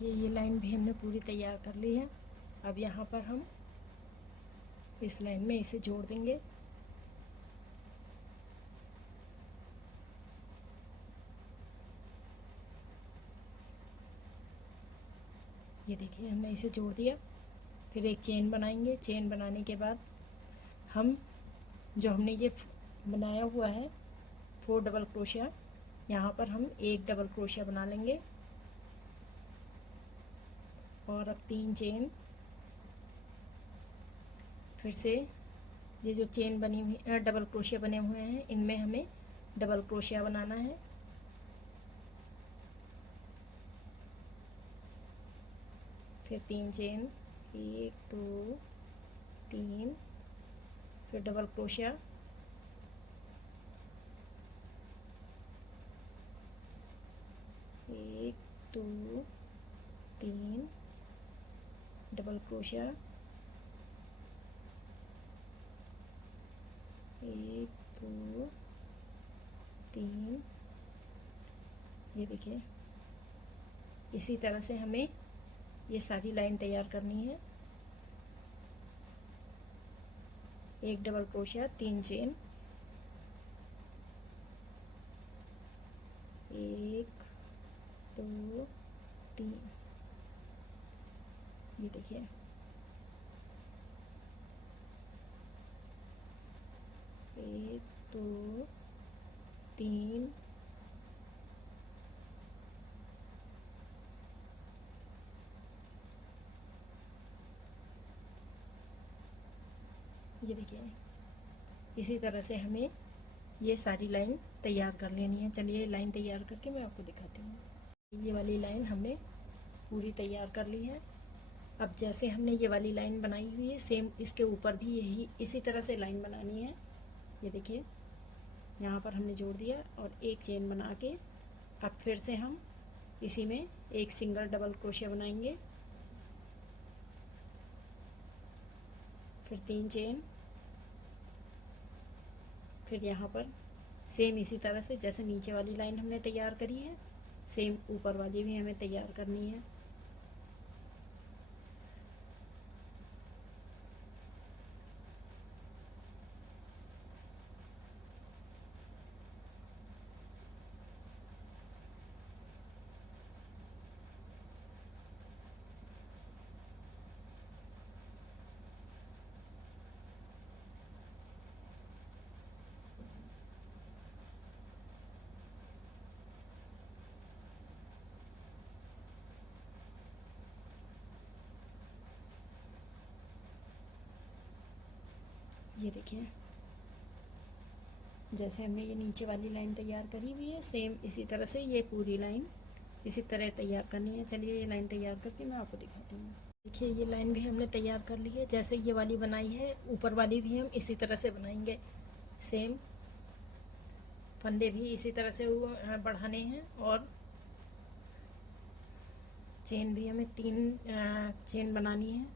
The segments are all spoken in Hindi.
ये लाइन भी हमने पूरी तैयार कर ली है। अब यहाँ पर हम इस लाइन में इसे जोड़ देंगे। ये देखिए हमने इसे जोड़ दिया। फिर एक चेन बनाएंगे। चेन बनाने के बाद हम जो हमने ये बनाया हुआ है 4 डबल क्रोशिया, यहाँ पर हम एक डबल क्रोशिया बना लेंगे और अब 3 चेन। फिर से ये जो चेन बनी हुई डबल क्रोशिया बने हुए हैं इनमें हमें डबल क्रोशिया बनाना है। फिर 3 चेन, 1 2 3, फिर डबल क्रोशिया, एक 2 3, डबल क्रोशिया, 1 2 3। ये देखिए इसी तरह से हमें ये सारी लाइन तैयार करनी है। एक डबल क्रोशिया, 3 चेन, 1 2 3। ये देखिए एक 2 3, ये देखिए इसी तरह से हमें ये सारी लाइन तैयार कर लेनी है। चलिए लाइन तैयार करके मैं आपको दिखाती हूँ। ये वाली लाइन हमने पूरी तैयार कर ली है। अब जैसे हमने ये वाली लाइन बनाई हुई है सेम इसके ऊपर भी यही इसी तरह से लाइन बनानी है। ये देखिए यहाँ पर हमने जोड़ दिया और एक चेन बना के अब फिर से हम इसी में एक सिंगल डबल क्रोशिया बनाएंगे। फिर 3 चेन, फिर यहाँ पर सेम इसी तरह से जैसे नीचे वाली लाइन हमने तैयार करी है सेम ऊपर वाली भी हमें तैयार करनी है। ये देखिए जैसे हमने ये नीचे वाली लाइन तैयार करी हुई है सेम इसी तरह से ये पूरी लाइन इसी तरह तैयार करनी है। चलिए ये लाइन तैयार करके मैं आपको दिखाती हूँ। देखिए ये लाइन भी हमने तैयार कर ली है। जैसे ये वाली बनाई है ऊपर वाली भी हम इसी तरह से बनाएंगे। सेम फंदे भी इसी तरह से बढ़ाने हैं और चेन भी हमें 3 चेन बनानी है।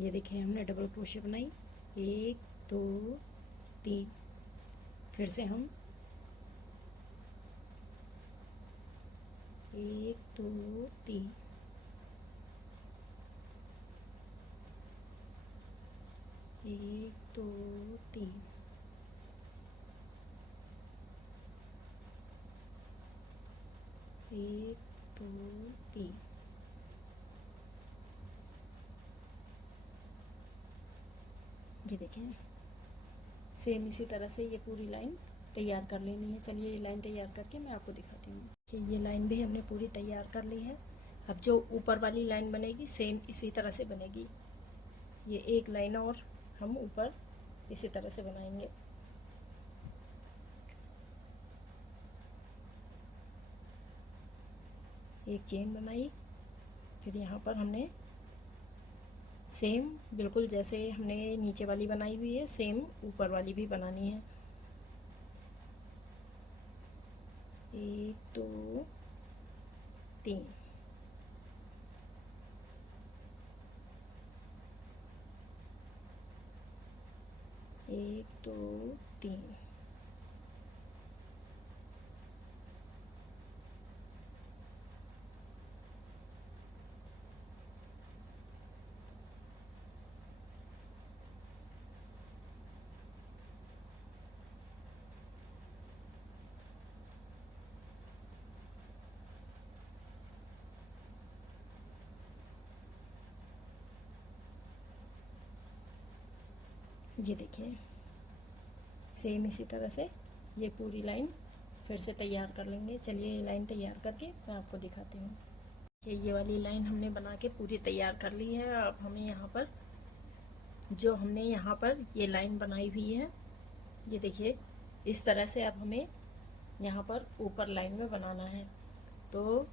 ये देखिए हमने डबल क्रोशिया बनाई 1 2 3। फिर से हम 1 2 3, 1 2 3, 1 2 3। ये देखें सेम इसी तरह से ये पूरी लाइन तैयार कर लेनी है। चलिए ये लाइन तैयार करके मैं आपको दिखाती हूँ कि ये लाइन भी हमने पूरी तैयार कर ली है। अब जो ऊपर वाली लाइन बनेगी सेम इसी तरह से बनेगी। ये एक लाइन और हम ऊपर इसी तरह से बनाएंगे। एक चेन बनाई, फिर यहाँ पर हमने सेम बिल्कुल जैसे हमने नीचे वाली बनाई हुई है सेम ऊपर वाली भी बनानी है। 1 2 3, 1 2 3, 1 ये देखिए सेम इसी तरह से ये पूरी लाइन फिर से तैयार कर लेंगे। चलिए ये लाइन तैयार करके मैं आपको दिखाती हूँ। ये वाली लाइन हमने बना के पूरी तैयार कर ली है। अब हमें यहाँ पर जो हमने यहाँ पर ये लाइन बनाई हुई है, ये देखिए इस तरह से अब हमें यहाँ पर ऊपर लाइन में बनाना है। तो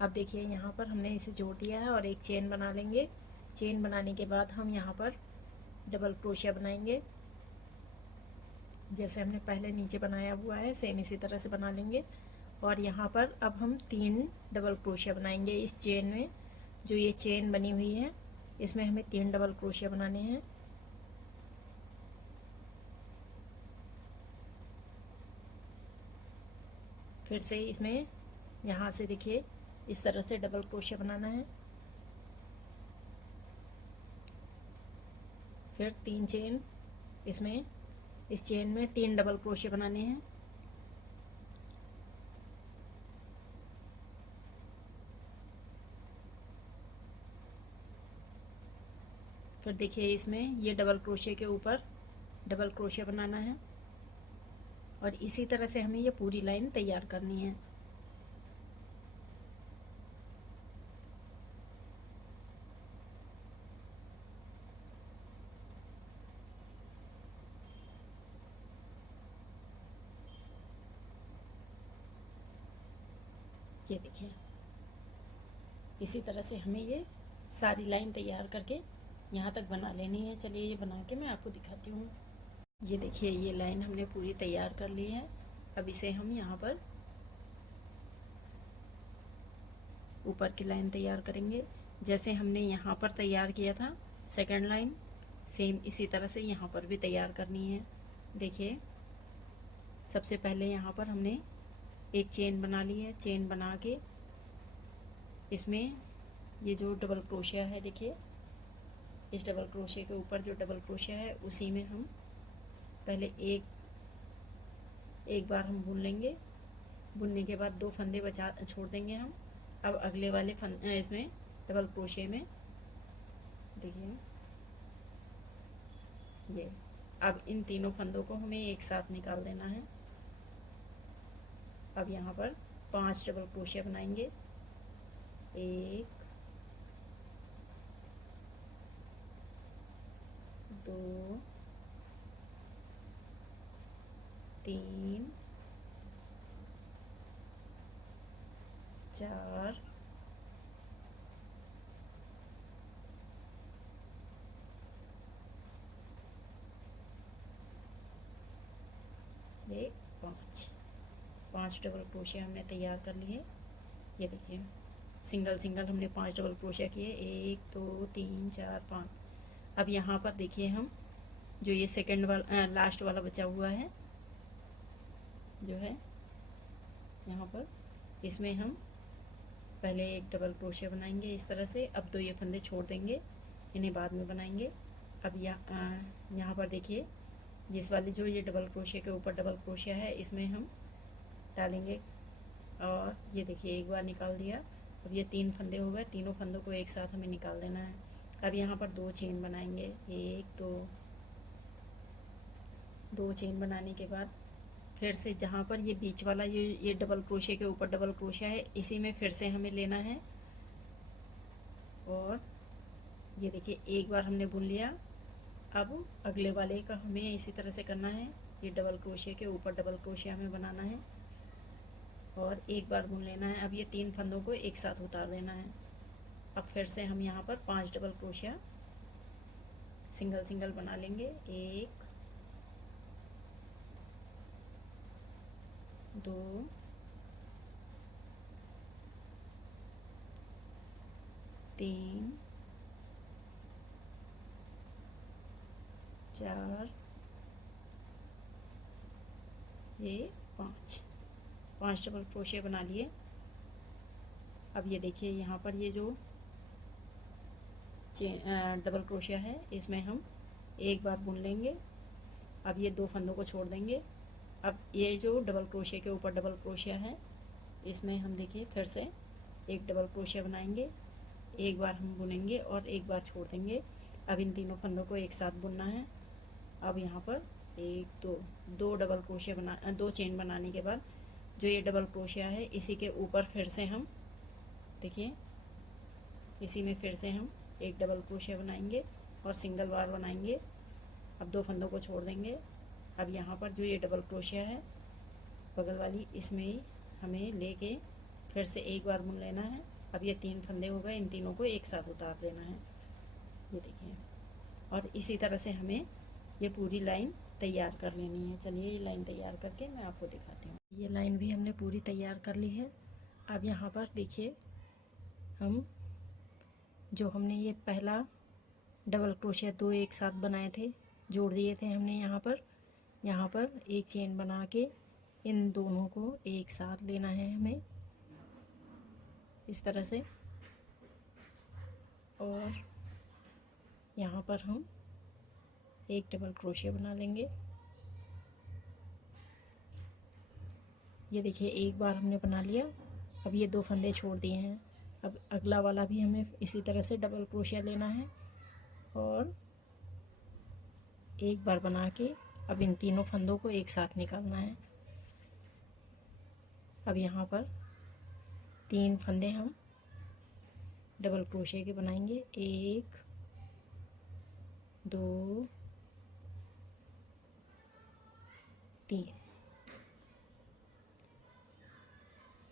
अब देखिए यहाँ पर हमने इसे जोड़ दिया है और एक चेन बना लेंगे। चेन बनाने के बाद हम यहाँ पर डबल क्रोशिया बनाएंगे। जैसे हमने पहले नीचे बनाया हुआ है सेम इसी तरह से बना लेंगे। और यहाँ पर अब हम 3 डबल क्रोशिया बनाएंगे इस चेन में। जो ये चेन बनी हुई है इसमें हमें 3 डबल क्रोशिया बनाने हैं। फिर से इसमें यहाँ से देखिए इस तरह से डबल क्रोशिया बनाना है। फिर 3 चेन इसमें, इस चेन में 3 डबल क्रोशिया बनाने हैं। फिर देखिए इसमें ये डबल क्रोशिया के ऊपर डबल क्रोशिया बनाना है और इसी तरह से हमें ये पूरी लाइन तैयार करनी है। ये देखिए इसी तरह से हमें ये सारी लाइन तैयार करके यहाँ तक बना लेनी है। चलिए ये बना के मैं आपको दिखाती हूँ। ये देखिए ये लाइन हमने पूरी तैयार कर ली है। अब इसे हम यहाँ पर ऊपर की लाइन तैयार करेंगे। जैसे हमने यहाँ पर तैयार किया था सेकंड लाइन, सेम इसी तरह से यहाँ पर भी तैयार करनी है। देखिए सबसे पहले यहाँ पर हमने एक चेन बना ली है। चेन बना के इसमें ये जो डबल क्रोशिया है, देखिए इस डबल क्रोशिया के ऊपर जो डबल क्रोशिया है उसी में हम पहले एक बार हम बुन लेंगे। बुनने के बाद 2 फंदे बचा छोड़ देंगे हम। अब अगले वाले इसमें डबल क्रोशिया में देखिए ये, अब इन तीनों फंदों को हमें एक साथ निकाल देना है। अब यहाँ पर 5 डबल क्रोशिया बनाएंगे। 1 2 3 4 1 5 डबल क्रोशिया हमने तैयार कर लिए। ये देखिए सिंगल सिंगल हमने 5 डबल क्रोशिया किए। 1 2 3 4 5। अब यहाँ पर देखिए हम जो ये सेकंड वाला लास्ट वाला बचा हुआ है जो है यहाँ पर, इसमें हम पहले एक डबल क्रोशिया बनाएंगे इस तरह से। अब 2 ये फंदे छोड़ देंगे, इन्हें बाद में बनाएंगे। अब यहाँ पर देखिए जिस वाली जो ये डबल क्रोशिया के ऊपर डबल क्रोशिया है इसमें हम डालेंगे और ये देखिए एक बार निकाल दिया। अब ये 3 फंदे हो गए। तीनों फंदों को एक साथ हमें निकाल देना है। अब यहाँ पर 2 चेन बनाएंगे। 1 2 चेन बनाने के बाद फिर से जहाँ पर ये बीच वाला ये डबल क्रोशिया के ऊपर डबल क्रोशिया है इसी में फिर से हमें लेना है और ये देखिए एक बार हमने बुन लिया। अब अगले वाले का हमें इसी तरह से करना है। ये डबल क्रोशिया के ऊपर डबल क्रोशिया हमें बनाना है और एक बार बुन लेना है। अब ये 3 फंदों को एक साथ उतार देना है। अब फिर से हम यहाँ पर 5 डबल क्रोशिया सिंगल सिंगल बना लेंगे। 1 2 3 4 ये 5 डबल क्रोशिया बना लिए। अब ये देखिए यहाँ पर ये जो डबल क्रोशिया है इसमें हम एक बार बुन लेंगे। अब ये 2 फंदों को छोड़ देंगे। अब ये जो डबल क्रोशिया के ऊपर डबल क्रोशिया है इसमें हम देखिए फिर से एक डबल क्रोशिया बनाएंगे। एक बार हम बुनेंगे और एक बार छोड़ देंगे। अब इन तीनों फंदों को एक साथ बुनना है अब यहाँ पर एक दो डबल क्रोशिया दो चेन बनाने के बाद जो ये डबल क्रोशिया है इसी के ऊपर फिर से हम देखिए इसी में फिर से हम एक डबल क्रोशिया बनाएंगे और सिंगल बार बनाएंगे। अब दो फंदों को छोड़ देंगे। अब यहाँ पर जो ये डबल क्रोशिया है बगल वाली इसमें ही हमें लेके फिर से एक बार बुन लेना है। अब ये 3 फंदे हो गए, इन तीनों को एक साथ उतार देना है, ये देखिए। और इसी तरह से हमें ये पूरी लाइन तैयार कर लेनी है। चलिए ये लाइन तैयार करके मैं आपको दिखाती हूँ। ये लाइन भी हमने पूरी तैयार कर ली है। अब यहाँ पर देखिए हम जो हमने ये पहला डबल क्रोशिया 2 एक साथ बनाए थे, जोड़ दिए थे हमने यहाँ पर एक चेन बना के इन दोनों को एक साथ लेना है हमें इस तरह से। और यहाँ पर हम एक डबल क्रोशिया बना लेंगे। ये देखिए एक बार हमने बना लिया। अब ये 2 फंदे छोड़ दिए हैं। अब अगला वाला भी हमें इसी तरह से डबल क्रोशिया लेना है और एक बार बना के अब इन तीनों फंदों को एक साथ निकालना है। अब यहाँ पर 3 फंदे हम डबल क्रोशिया के बनाएंगे, 1 2 3।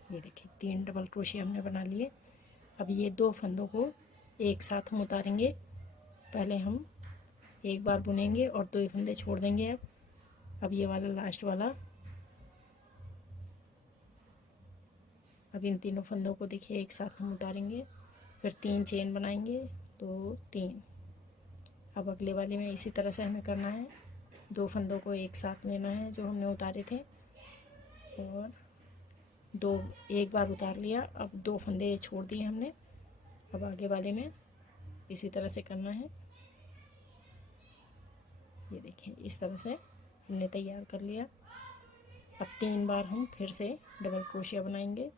ये देखिए 3 डबल क्रोशिया हमने बना लिए। अब ये 2 फंदों को एक साथ हम उतारेंगे। पहले हम एक बार बुनेंगे और 2 फंदे छोड़ देंगे। अब ये वाला लास्ट वाला, अब इन तीनों फंदों को देखिए एक साथ हम उतारेंगे, फिर 3 चेन बनाएंगे, 2 3। अब अगले वाले में इसी तरह से हमें करना है। 2 फंदों को एक साथ लेना है जो हमने उतारे थे और एक बार उतार लिया। अब 2 फंदे छोड़ दिए हमने। अब आगे वाले में इसी तरह से करना है। ये देखिए इस तरह से हमने तैयार कर लिया। अब 3 बार हम फिर से डबल क्रोशिया बनाएंगे।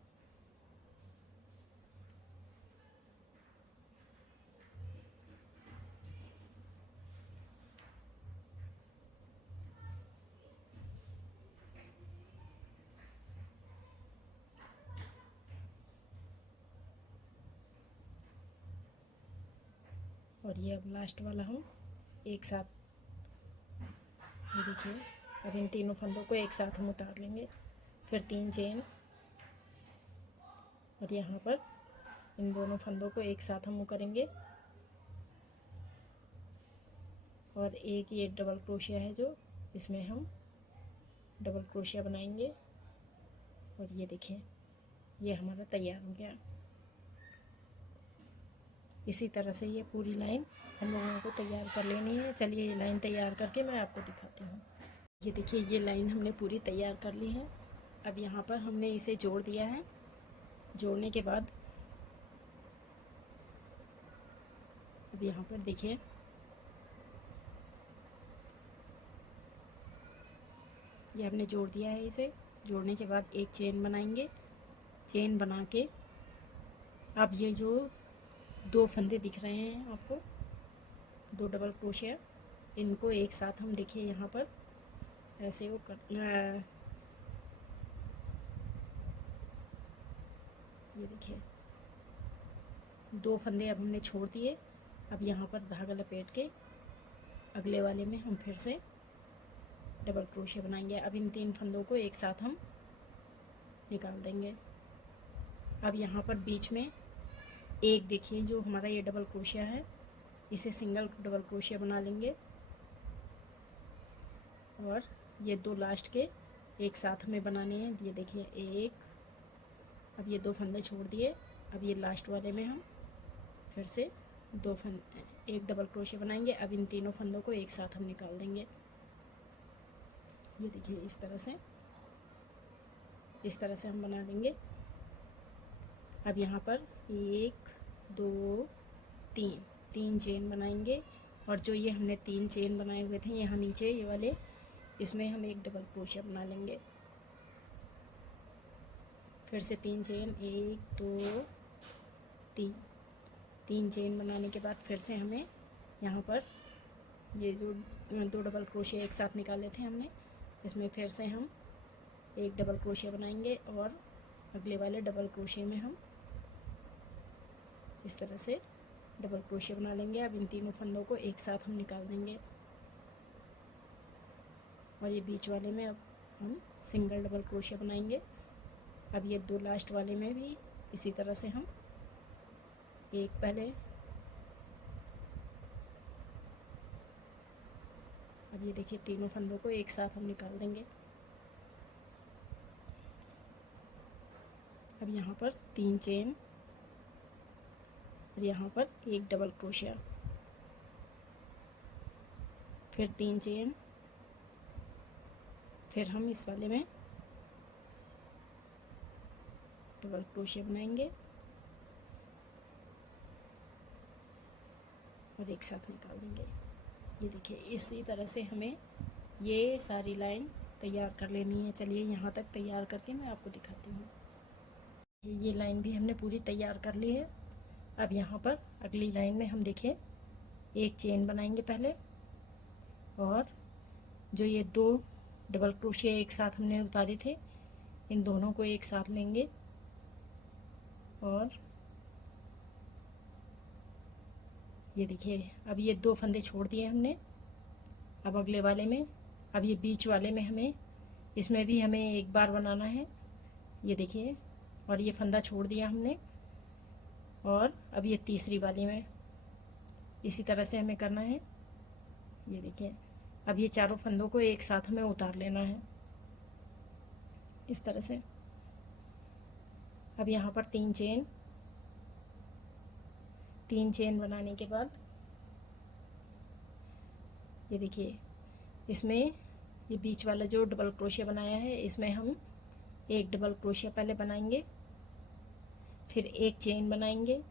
और ये अब लास्ट वाला हम एक साथ, ये देखिए अब इन तीनों फंदों को एक साथ हम उतार लेंगे, फिर 3 चेन और यहाँ पर इन दोनों फंदों को एक साथ हम करेंगे और एक ये डबल क्रोशिया है जो इसमें हम डबल क्रोशिया बनाएंगे। और ये देखिए ये हमारा तैयार हो गया। इसी तरह से ये पूरी लाइन हम लोगों को तैयार कर लेनी है। चलिए ये लाइन तैयार करके मैं आपको दिखाती हूँ। ये देखिए ये लाइन हमने पूरी तैयार कर ली है। अब यहाँ पर हमने इसे जोड़ दिया है। जोड़ने के बाद अब यहाँ पर देखिए ये हमने जोड़ दिया है। इसे जोड़ने के बाद एक चेन बनाएंगे। चेन बना के अब ये जो 2 फंदे दिख रहे हैं आपको, 2 डबल क्रोशिया, इनको एक साथ हम देखिए यहाँ पर ऐसे वो ये देखिए 2 फंदे अब हमने छोड़ दिए। अब यहाँ पर धागा लपेट के अगले वाले में हम फिर से डबल क्रोशिया बनाएंगे। अब इन 3 फंदों को एक साथ हम निकाल देंगे। अब यहाँ पर बीच में एक देखिए जो हमारा ये डबल क्रोशिया है, इसे सिंगल डबल क्रोशिया बना लेंगे और ये 2 लास्ट के एक साथ हमें बनाने हैं। ये देखिए एक, अब ये 2 फंदे छोड़ दिए। अब ये लास्ट वाले में हम फिर से एक डबल क्रोशिया बनाएंगे। अब इन तीनों फंदों को एक साथ हम निकाल देंगे। ये देखिए इस तरह से हम बना देंगे। अब यहाँ पर 1 2 3 चेन बनाएंगे और जो ये हमने 3 चेन बनाए हुए थे यहाँ नीचे ये वाले, इसमें हम एक डबल क्रोशिया बना लेंगे। फिर से 3 चेन, 1 2 3 चेन बनाने के बाद फिर से हमें यहाँ पर ये जो 2 डबल क्रोशिया एक साथ निकाले थे हमने, इसमें फिर से हम एक डबल क्रोशिया बनाएंगे और अगले वाले डबल क्रोशिया में हम इस तरह से डबल क्रोशिया बना लेंगे। अब इन तीनों फंदों को एक साथ हम निकाल देंगे और ये बीच वाले में अब हम सिंगल डबल क्रोशिया बनाएंगे। अब ये 2 लास्ट वाले में भी इसी तरह से हम एक पहले, अब ये देखिए तीनों फंदों को एक साथ हम निकाल देंगे। अब यहाँ पर 3 चेन और यहाँ पर एक डबल क्रोशिया, फिर 3 चेन, फिर हम इस वाले में डबल क्रोशिया बनाएंगे और एक साथ निकाल देंगे। ये देखिए इसी तरह से हमें ये सारी लाइन तैयार कर लेनी है। चलिए यहाँ तक तैयार करके मैं आपको दिखाती हूँ। ये लाइन भी हमने पूरी तैयार कर ली है। अब यहाँ पर अगली लाइन में हम देखें एक चेन बनाएंगे पहले, और जो ये 2 डबल क्रोशिया एक साथ हमने उतारे थे, इन दोनों को एक साथ लेंगे और ये देखिए अब ये 2 फंदे छोड़ दिए हमने। अब अगले वाले में, अब ये बीच वाले में हमें, इसमें भी हमें एक बार बनाना है। ये देखिए, और ये फंदा छोड़ दिया हमने, और अब ये तीसरी वाली में इसी तरह से हमें करना है। ये देखिए अब ये चारों फंदों को एक साथ हमें उतार लेना है इस तरह से। अब यहाँ पर 3 चेन बनाने के बाद ये देखिए इसमें ये बीच वाला जो डबल क्रोशिया बनाया है, इसमें हम एक डबल क्रोशिया पहले बनाएंगे, फिर एक चेन बनाएंगे,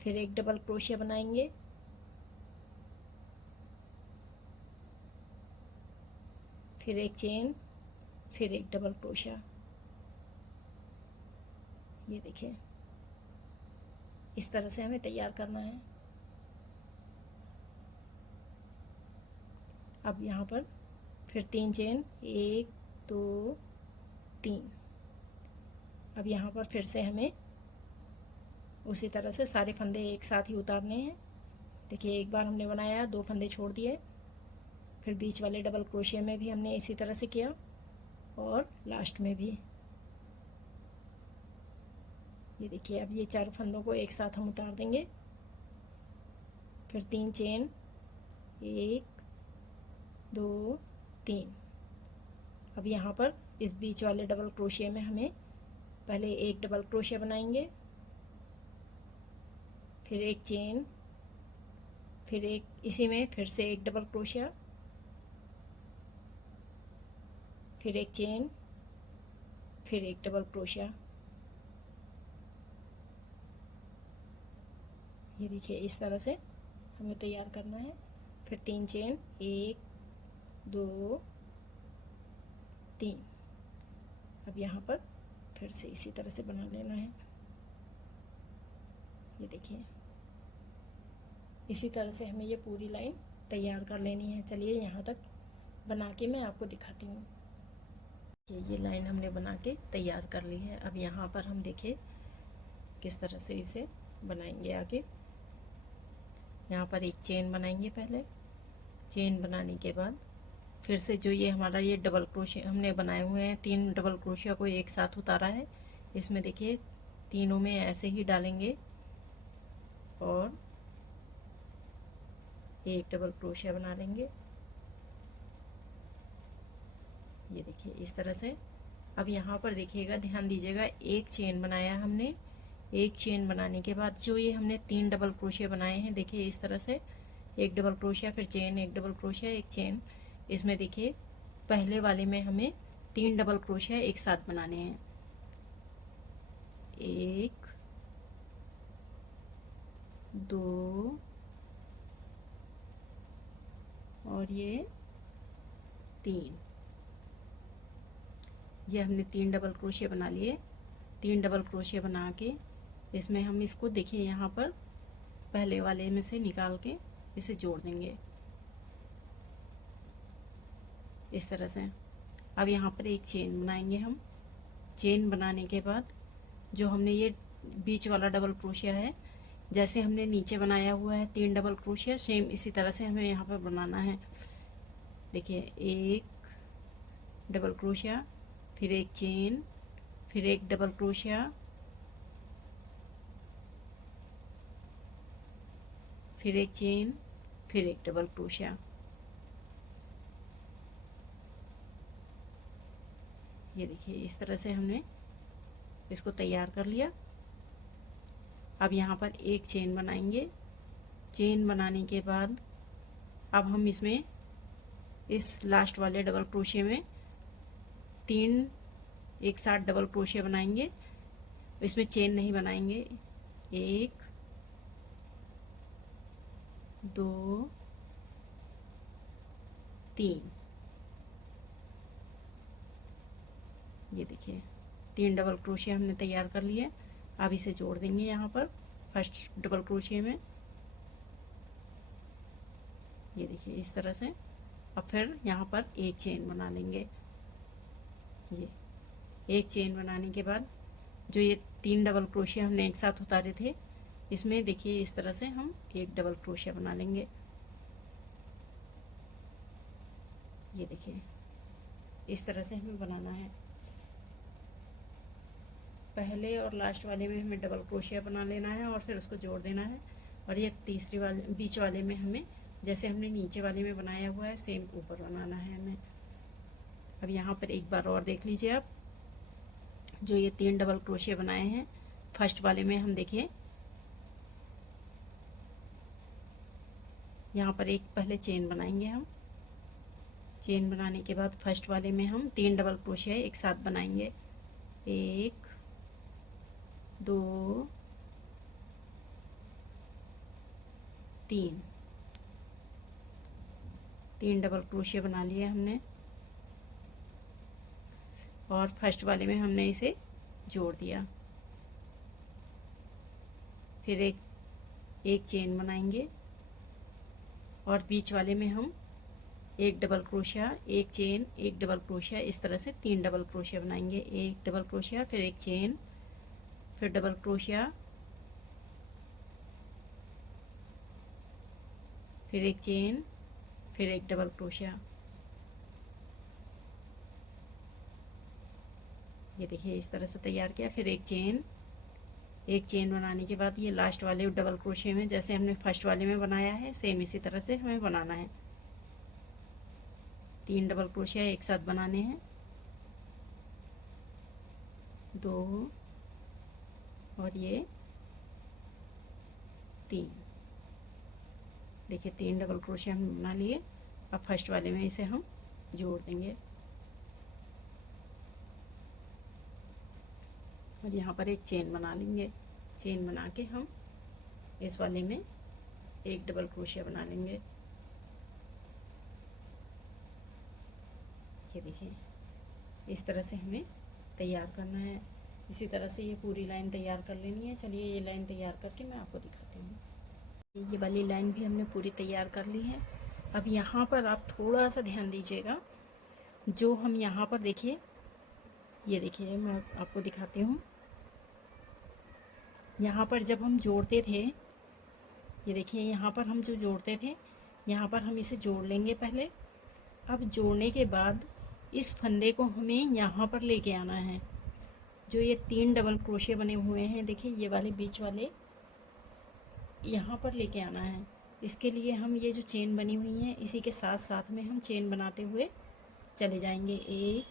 फिर एक डबल क्रोशिया बनाएंगे, फिर एक चेन, फिर एक डबल क्रोशिया। ये देखिए इस तरह से हमें तैयार करना है। अब यहाँ पर फिर 3 चेन, 1 2 3। अब यहाँ पर फिर से हमें उसी तरह से सारे फंदे एक साथ ही उतारने हैं। देखिए एक बार हमने बनाया, 2 फंदे छोड़ दिए, फिर बीच वाले डबल क्रोशिया में भी हमने इसी तरह से किया और लास्ट में भी। ये देखिए अब ये 4 फंदों को एक साथ हम उतार देंगे, फिर 3 चेन, 1 2 3। अब यहाँ पर इस बीच वाले डबल क्रोशिया में हमें पहले एक डबल क्रोशिया बनाएंगे, फिर एक चेन, फिर एक इसी में फिर से एक डबल क्रोशिया, फिर एक चेन, फिर एक डबल क्रोशिया। ये देखिए इस तरह से हमें तैयार करना है। फिर 3 चेन, 1 2 3। अब यहाँ पर फिर से इसी तरह से बना लेना है। ये देखिए इसी तरह से हमें ये पूरी लाइन तैयार कर लेनी है। चलिए यहाँ तक बना के मैं आपको दिखाती हूँ। ये लाइन हमने बना के तैयार कर ली है। अब यहाँ पर हम देखें किस तरह से इसे बनाएंगे आगे। यहाँ पर एक चेन बनाएंगे पहले, चेन बनाने के बाद फिर से जो ये हमारा ये डबल क्रोशिया हमने बनाए हुए हैं, 3 डबल क्रोशिया को एक साथ उतारा है, इसमें देखिए तीनों में ऐसे ही डालेंगे और एक डबल क्रोशिया बना लेंगे। ये देखिए इस तरह से। अब यहाँ पर देखिएगा, ध्यान दीजिएगा, एक चेन बनाया हमने, एक चेन बनाने के बाद जो ये हमने 3 डबल क्रोशिया बनाए हैं, देखिए इस तरह से एक डबल क्रोशिया, फिर चेन, एक डबल क्रोशिया, एक चेन। इसमें देखिए पहले वाले में हमें 3 डबल क्रोशिया एक साथ बनाने हैं, 1 2 और ये 3। ये हमने 3 डबल क्रोशिया बना लिए। 3 डबल क्रोशिया बना के इसमें हम इसको देखिए यहाँ पर पहले वाले में से निकाल के इसे जोड़ देंगे। इस तरह से। अब यहाँ पर एक चेन बनाएंगे हम। चेन बनाने के बाद जो हमने ये बीच वाला डबल क्रोशिया है, जैसे हमने नीचे बनाया हुआ है 3 डबल क्रोशिया, सेम इसी तरह से हमें यहाँ पर बनाना है। देखिए, एक डबल क्रोशिया, फिर एक चेन, फिर एक डबल क्रोशिया, फिर एक चेन, फिर एक डबल क्रोशिया। ये देखिए, इस तरह से हमने इसको तैयार कर लिया। अब यहाँ पर एक चेन बनाएंगे। चेन बनाने के बाद अब हम इसमें इस लास्ट वाले डबल क्रोशिया में 3 एक साथ डबल क्रोशिया बनाएंगे। इसमें चेन नहीं बनाएंगे। 1 2 3, ये देखिए 3 डबल क्रोशिया हमने तैयार कर लिए। अब इसे जोड़ देंगे यहाँ पर फर्स्ट डबल क्रोशिया में। ये देखिए, इस तरह से। अब फिर यहाँ पर एक चेन बना लेंगे। ये एक चेन बनाने के बाद जो ये 3 डबल क्रोशिया हमने एक साथ उतारे थे, इसमें देखिए इस तरह से हम एक डबल क्रोशिया बना लेंगे। ये देखिए, इस तरह से हमें बनाना है। पहले और लास्ट वाले में हमें डबल क्रोशिया बना लेना है और फिर उसको जोड़ देना है। और ये तीसरी वाले बीच वाले में हमें जैसे हमने नीचे वाले में बनाया हुआ है सेम ऊपर बनाना है हमें। अब यहाँ पर एक बार और देख लीजिए आप, जो ये 3 डबल क्रोशिया बनाए हैं फर्स्ट वाले में, हम देखिए यहाँ पर एक पहले चेन बनाएंगे हम। चेन बनाने के बाद फर्स्ट वाले में हम 3 डबल क्रोशिया एक साथ बनाएंगे। 1 2 3, 3 डबल क्रोशिया बना लिया हमने और फर्स्ट वाले में हमने इसे जोड़ दिया। फिर एक चेन बनाएंगे और बीच वाले में हम एक डबल क्रोशिया, एक चेन, एक डबल क्रोशिया, इस तरह से 3 डबल क्रोशिया बनाएंगे। एक डबल क्रोशिया, फिर एक चेन, फिर डबल क्रोशिया, फिर एक चेन, फिर एक डबल क्रोशिया। ये देखिए, इस तरह से तैयार किया। फिर एक चेन बनाने के बाद ये लास्ट वाले डबल क्रोशिया में जैसे हमने फर्स्ट वाले में बनाया है सेम इसी तरह से हमें बनाना है। 3 डबल क्रोशिया एक साथ बनाने हैं। 2 और ये 3। देखिए, 3 डबल क्रोशिया हम बना लिए। अब फर्स्ट वाले में इसे हम जोड़ देंगे और यहाँ पर एक चेन बना लेंगे। चेन बना के हम इस वाले में एक डबल क्रोशिया बना लेंगे। ये देखिए, इस तरह से हमें तैयार करना है। इसी तरह से ये पूरी लाइन तैयार कर लेनी है। चलिए, ये लाइन तैयार करके मैं आपको दिखाती हूँ। ये वाली लाइन भी हमने पूरी तैयार कर ली है। अब यहाँ पर आप थोड़ा सा ध्यान दीजिएगा। जो हम यहाँ पर देखिए, ये देखिए मैं आपको दिखाती हूँ। यहाँ पर जब हम जोड़ते थे, ये देखिए यहाँ पर हम जो जोड़ते थे, यहाँ पर हम इसे जोड़ लेंगे पहले। अब जोड़ने के बाद इस फंदे को हमें यहाँ पर लेके आना है। जो ये 3 डबल क्रोशिया बने हुए हैं, देखिए ये वाले बीच वाले यहाँ पर लेके आना है। इसके लिए हम ये जो चेन बनी हुई है इसी के साथ साथ में हम चेन बनाते हुए चले जाएंगे। एक,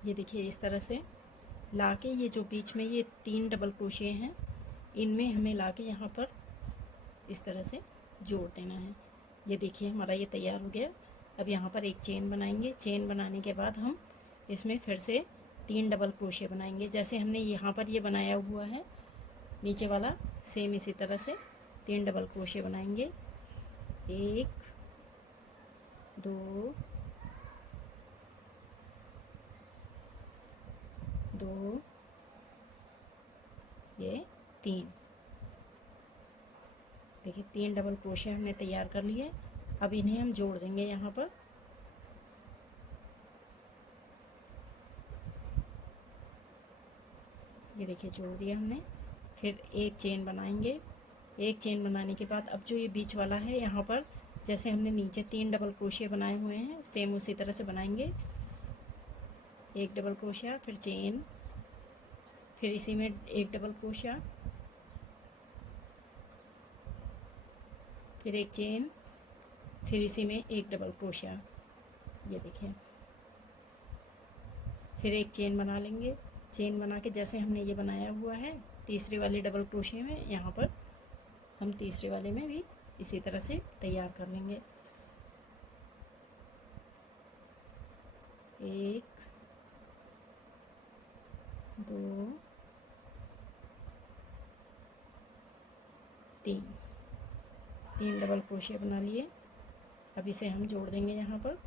ये देखिए इस तरह से लाके ये जो बीच में ये 3 डबल क्रोशिया हैं इनमें हमें लाके यहाँ पर इस तरह से जोड़ देना है। ये देखिए हमारा ये तैयार हो गया। अब यहाँ पर एक चेन बनाएंगे। चेन बनाने के बाद हम इसमें फिर से 3 डबल क्रोशिया बनाएंगे। जैसे हमने यहाँ पर ये बनाया हुआ है नीचे वाला सेम इसी तरह से 3 डबल क्रोशिया बनाएंगे। 1 2 2 ये 3। देखिए 3 डबल क्रोशिया हमने तैयार कर लिए। अब इन्हें हम जोड़ देंगे यहाँ पर। ये देखिए जोड़ दिया हमने। फिर एक चेन बनाएंगे। एक चेन बनाने के बाद अब जो ये बीच वाला है यहाँ पर जैसे हमने नीचे 3 डबल क्रोशिया बनाए हुए हैं सेम उसी तरह से बनाएंगे। एक डबल क्रोशिया, फिर चेन, फिर इसी में एक डबल क्रोशिया, फिर एक चेन, फिर इसी में एक डबल क्रोशिया। ये देखिए फिर एक चेन बना लेंगे। चेन बना के जैसे हमने ये बनाया हुआ है तीसरे वाले डबल क्रोशिया में यहाँ पर हम तीसरे वाले में भी इसी तरह से तैयार कर लेंगे। 1 2 3 डबल क्रोशिया बना लिए। अब इसे हम जोड़ देंगे यहाँ पर।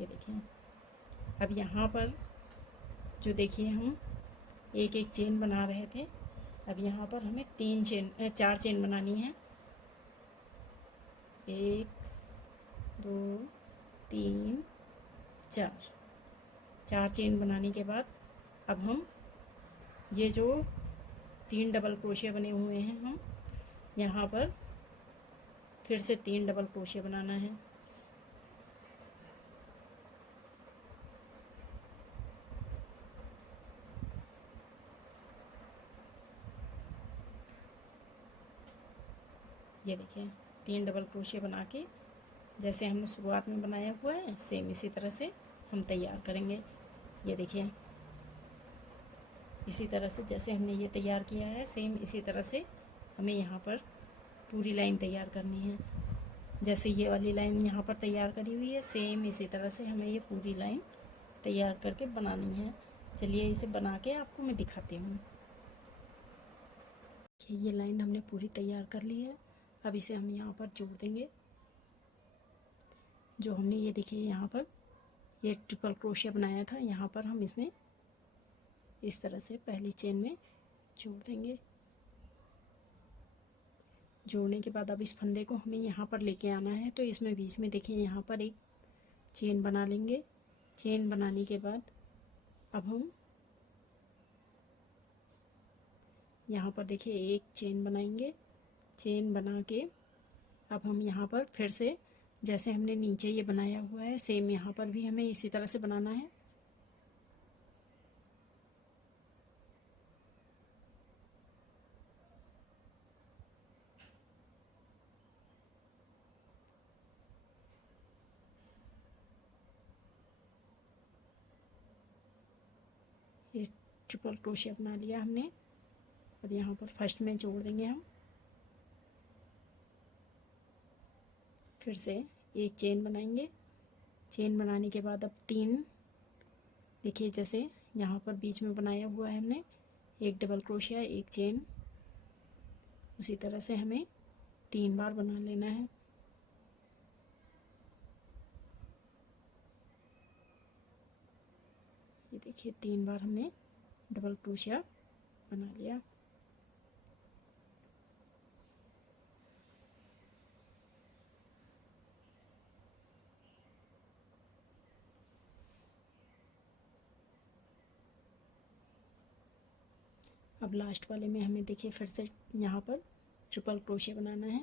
ये देखिए अब यहाँ पर जो देखिए हम एक एक चेन बना रहे थे, अब यहाँ पर हमें 4 चेन बनानी है। 1 2 3 4 चेन बनाने के बाद अब हम ये जो 3 डबल क्रोशिया बने हुए हैं हम यहाँ पर फिर से 3 डबल क्रोशिया बनाना है। ये देखिए 3 डबल क्रोशिया बना के जैसे हमने शुरुआत में बनाया हुआ है सेम इसी तरह से हम तैयार करेंगे। ये देखिए इसी तरह से जैसे हमने ये तैयार किया है सेम इसी तरह से हमें यहाँ पर पूरी लाइन तैयार करनी है। जैसे ये वाली लाइन यहाँ पर तैयार करी हुई है सेम इसी तरह से हमें ये पूरी लाइन तैयार करके बनानी है। चलिए इसे बना के आपको मैं दिखाती हूँ। ये लाइन हमने पूरी तैयार कर ली है। अब इसे हम यहाँ पर जोड़ देंगे। जो हमने ये देखिए यहाँ पर ये ट्रिपल क्रोशिया बनाया था यहाँ पर हम इसमें इस तरह से पहली चेन में जोड़ देंगे। जोड़ने के बाद अब इस फंदे को हमें यहाँ पर लेके आना है तो इसमें बीच में देखिए यहाँ पर एक चेन बना लेंगे। चेन बनाने के बाद अब हम यहाँ पर देखिए एक चेन बनाएंगे। चेन बना के अब हम यहाँ पर फिर से जैसे हमने नीचे ये बनाया हुआ है सेम यहाँ पर भी हमें इसी तरह से बनाना है। ये ट्रिपल क्रोशिया बना लिया हमने और यहाँ पर फर्स्ट में जोड़ देंगे हम। फिर से एक चेन बनाएंगे। चेन बनाने के बाद अब 3 देखिए जैसे यहाँ पर बीच में बनाया हुआ है हमने एक डबल क्रोशिया एक चेन उसी तरह से हमें 3 बार बना लेना है। ये देखिए 3 बार हमने डबल क्रोशिया बना लिया। अब लास्ट वाले में हमें देखिए फिर से यहाँ पर ट्रिपल क्रोशिया बनाना है।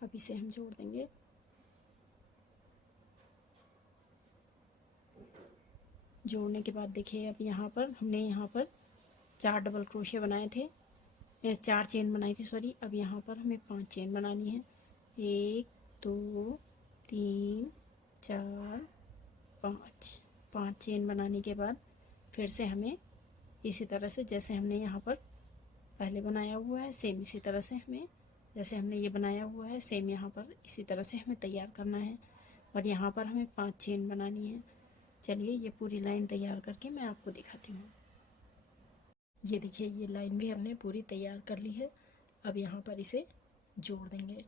अब इसे हम जोड़ देंगे। जोड़ने के बाद देखिए अब यहाँ पर हमने यहाँ पर 4 डबल क्रोशिया बनाए थे 4 चेन बनाई थी सॉरी। अब यहाँ पर हमें 5 चेन बनानी है। 1 2 3 4 5 चेन बनाने के बाद फिर से हमें इसी तरह से जैसे हमने यहाँ पर पहले बनाया हुआ है सेम इसी तरह से हमें, जैसे हमने ये बनाया हुआ है सेम यहाँ पर इसी तरह से हमें तैयार करना है। और यहाँ पर हमें 5 चेन बनानी है। चलिए ये पूरी लाइन तैयार करके मैं आपको दिखाती हूँ। ये देखिए ये लाइन भी हमने पूरी तैयार कर ली है। अब यहाँ पर इसे जोड़ देंगे।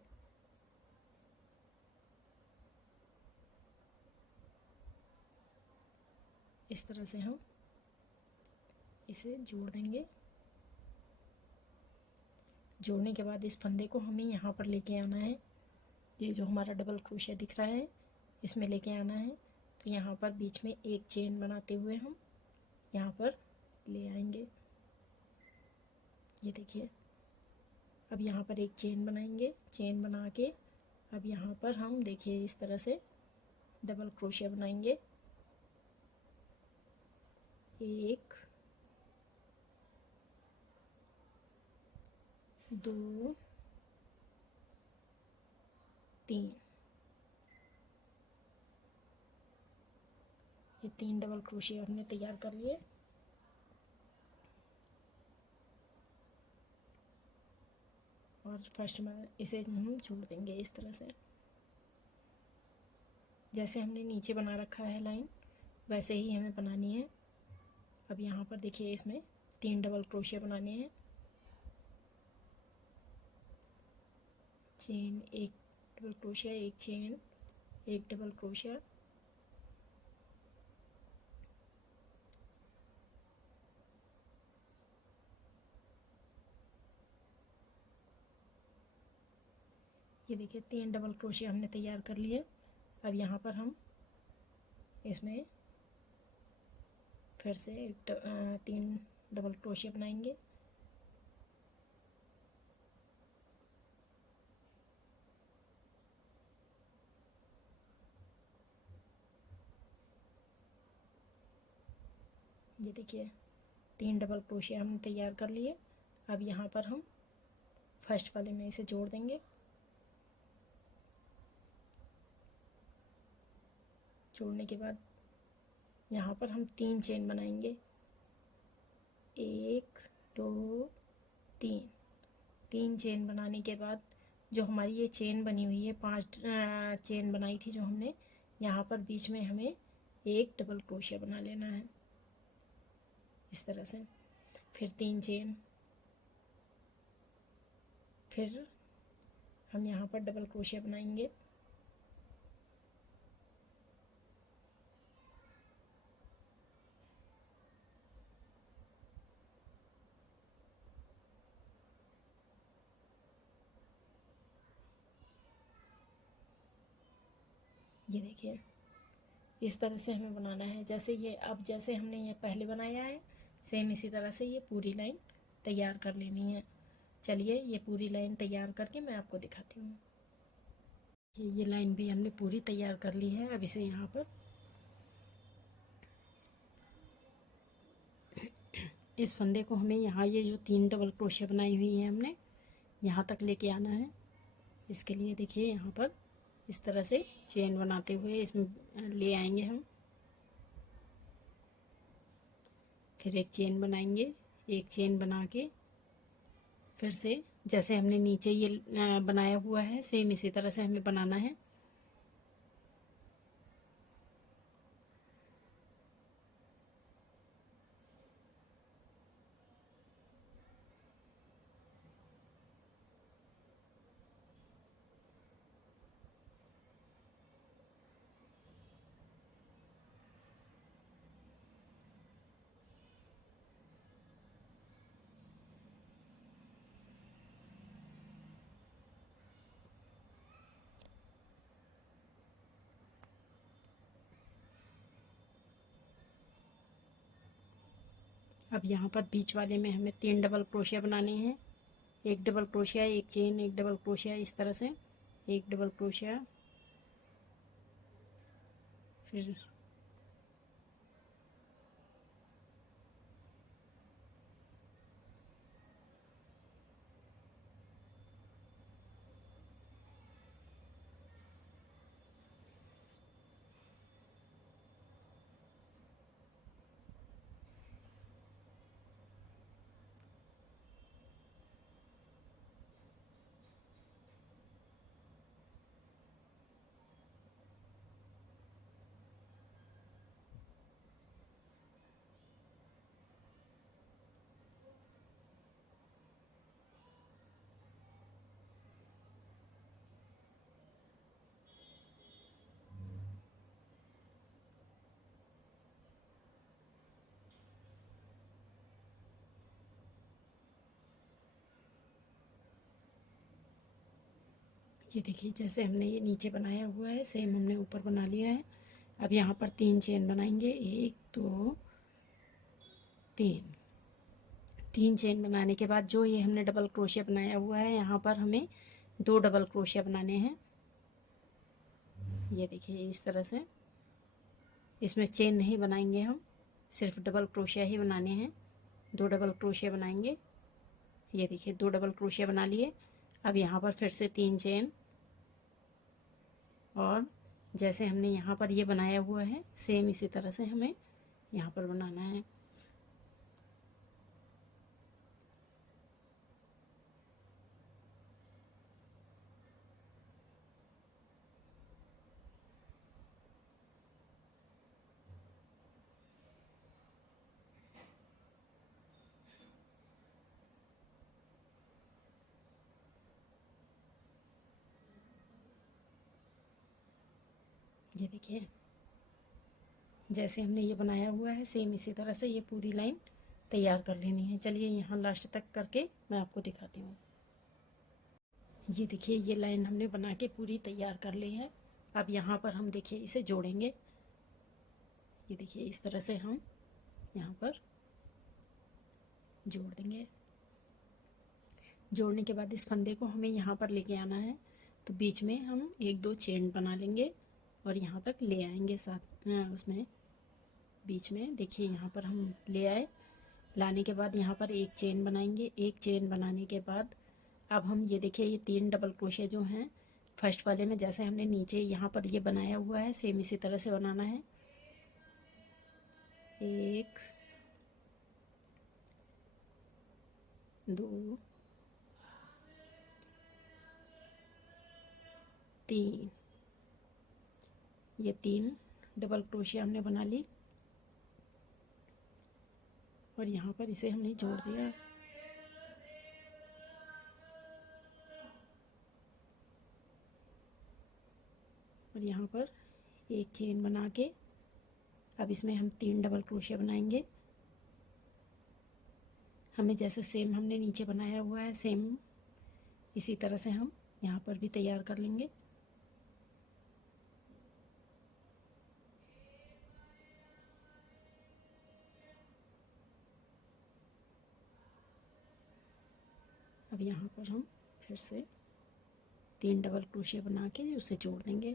इस तरह से हम इसे जोड़ देंगे। जोड़ने के बाद इस फंदे को हमें यहाँ पर लेके आना है। ये जो हमारा डबल क्रोशिया दिख रहा है इसमें लेके आना है। तो यहाँ पर बीच में एक चेन बनाते हुए हम यहाँ पर ले आएंगे। ये देखिए अब यहाँ पर एक चेन बनाएंगे। चेन बना के अब यहाँ पर हम देखिए इस तरह से डबल क्रोशिया बनाएंगे। 1 2 3, ये 3 डबल क्रोशिया हमने तैयार कर लिए। और फर्स्ट में इसे हम जोड़ देंगे इस तरह से, जैसे हमने नीचे बना रखा है लाइन वैसे ही हमें बनानी है। अब यहाँ पर देखिए इसमें 3 डबल क्रोशिया बनाने हैं। चेन, एक डबल क्रोशिया, एक चेन, एक डबल क्रोशिया, ये देखिए 3 डबल क्रोशिया हमने तैयार कर लिए। अब यहाँ पर हम इसमें फिर से 3 डबल क्रोशिया बनाएंगे। ये देखिए 3 डबल क्रोशिया हमने तैयार कर लिए। अब यहाँ पर हम फर्स्ट वाले में इसे जोड़ देंगे। जोड़ने के बाद यहाँ पर हम 3 चेन बनाएंगे। 1 2 3, 3 चेन बनाने के बाद जो हमारी ये चेन बनी हुई है 5 चेन बनाई थी जो हमने, यहाँ पर बीच में हमें एक डबल क्रोशिया बना लेना है इस तरह से। फिर 3 चेन, फिर हम यहाँ पर डबल क्रोशिया बनाएंगे। ये देखिए इस तरह से हमें बनाना है। जैसे ये अब जैसे हमने ये पहले बनाया है सेम इसी तरह से ये पूरी लाइन तैयार कर लेनी है। चलिए ये पूरी लाइन तैयार करके मैं आपको दिखाती हूँ। ये लाइन भी हमने पूरी तैयार कर ली है। अब इसे यहाँ पर इस फंदे को हमें यहाँ ये जो 3 डबल क्रोशिया बनाई हुई है हमने यहाँ तक लेके आना है। इसके लिए देखिए यहाँ पर इस तरह से चेन बनाते हुए इसमें ले आएंगे हम। फिर एक चेन बनाएंगे। एक चेन बना के फिर से जैसे हमने नीचे ये बनाया हुआ है सेम इसी तरह से हमें बनाना है। अब यहाँ पर बीच वाले में हमें 3 डबल क्रोशिया बनाने हैं। एक डबल क्रोशिया, एक चेन, एक डबल क्रोशिया, इस तरह से एक डबल क्रोशिया, फिर ये देखिए जैसे हमने ये नीचे बनाया हुआ है सेम हमने ऊपर बना लिया है। अब यहाँ पर 3 चेन बनाएंगे, 1 2 3। 3 चेन बनाने के बाद जो ये हमने डबल क्रोशिया बनाया हुआ है यहाँ पर हमें 2 डबल क्रोशिया बनाने हैं। ये देखिए इस तरह से, इसमें चेन नहीं बनाएंगे हम, सिर्फ डबल क्रोशिया ही बनाने हैं। 2 डबल क्रोशिया बनाएंगे। ये देखिए 2 डबल क्रोशिया बना लिए। अब यहाँ पर फिर से 3 चेन, और जैसे हमने यहाँ पर ये बनाया हुआ है सेम इसी तरह से हमें यहाँ पर बनाना है। ये देखिए जैसे हमने ये बनाया हुआ है सेम इसी तरह से ये पूरी लाइन तैयार कर लेनी है। चलिए यहाँ लास्ट तक करके मैं आपको दिखाती हूँ। ये देखिए ये लाइन हमने बना के पूरी तैयार कर ली है। अब यहाँ पर हम देखिए इसे जोड़ेंगे। ये देखिए इस तरह से हम यहाँ पर जोड़ देंगे। जोड़ने के बाद इस फंदे को हमें यहाँ पर लेके आना है, तो बीच में हम 1-2 चेन बना लेंगे और यहाँ तक ले आएंगे साथ उसमें बीच में। देखिए यहाँ पर हम ले आए। लाने के बाद यहाँ पर 1 चेन बनाएंगे। 1 चेन बनाने के बाद अब हम ये देखिए ये 3 डबल क्रोशिया जो हैं फर्स्ट वाले में जैसे हमने नीचे यहाँ पर ये बनाया हुआ है सेम इसी तरह से बनाना है। 1 2 3, ये 3 डबल क्रोशिया हमने बना ली और यहाँ पर इसे हमने जोड़ दिया। और यहाँ पर 1 चेन बना के अब इसमें हम 3 डबल क्रोशिया बनाएंगे। हमें जैसे सेम हमने नीचे बनाया हुआ है सेम इसी तरह से हम यहाँ पर भी तैयार कर लेंगे। अब यहाँ पर हम फिर से 3 डबल क्रोशिया बना के उसे जोड़ देंगे।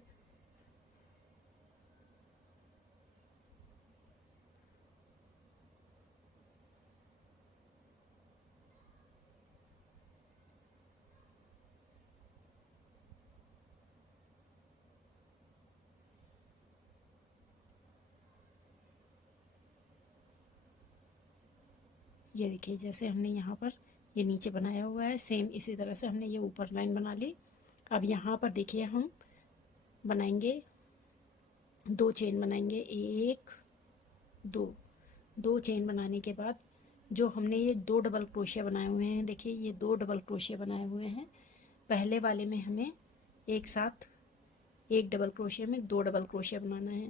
ये देखिए जैसे हमने यहाँ पर ये नीचे बनाया हुआ है सेम इसी तरह से हमने ये ऊपर लाइन बना ली। अब यहाँ पर देखिए हम बनाएंगे 2 चेन बनाएंगे, 1 2 चेन बनाने के बाद जो हमने ये 2 डबल क्रोशिया बनाए हुए हैं, देखिए ये 2 डबल क्रोशिया बनाए हुए हैं। पहले वाले में हमें एक साथ 1 डबल क्रोशिया में 2 डबल क्रोशिया बनाना है।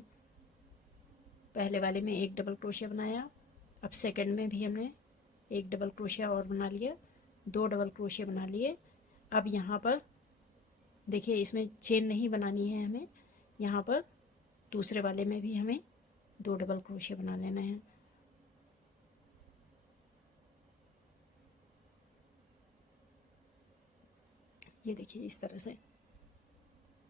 पहले वाले में 1 डबल क्रोशिया बनाया। अब सेकंड में भी हमने 1 डबल क्रोशिया और बना लिया, 2 डबल क्रोशिया बना लिए। अब यहाँ पर देखिए इसमें चेन नहीं बनानी है हमें, यहाँ पर दूसरे वाले में भी हमें 2 डबल क्रोशिया बना लेना है। ये देखिए इस तरह से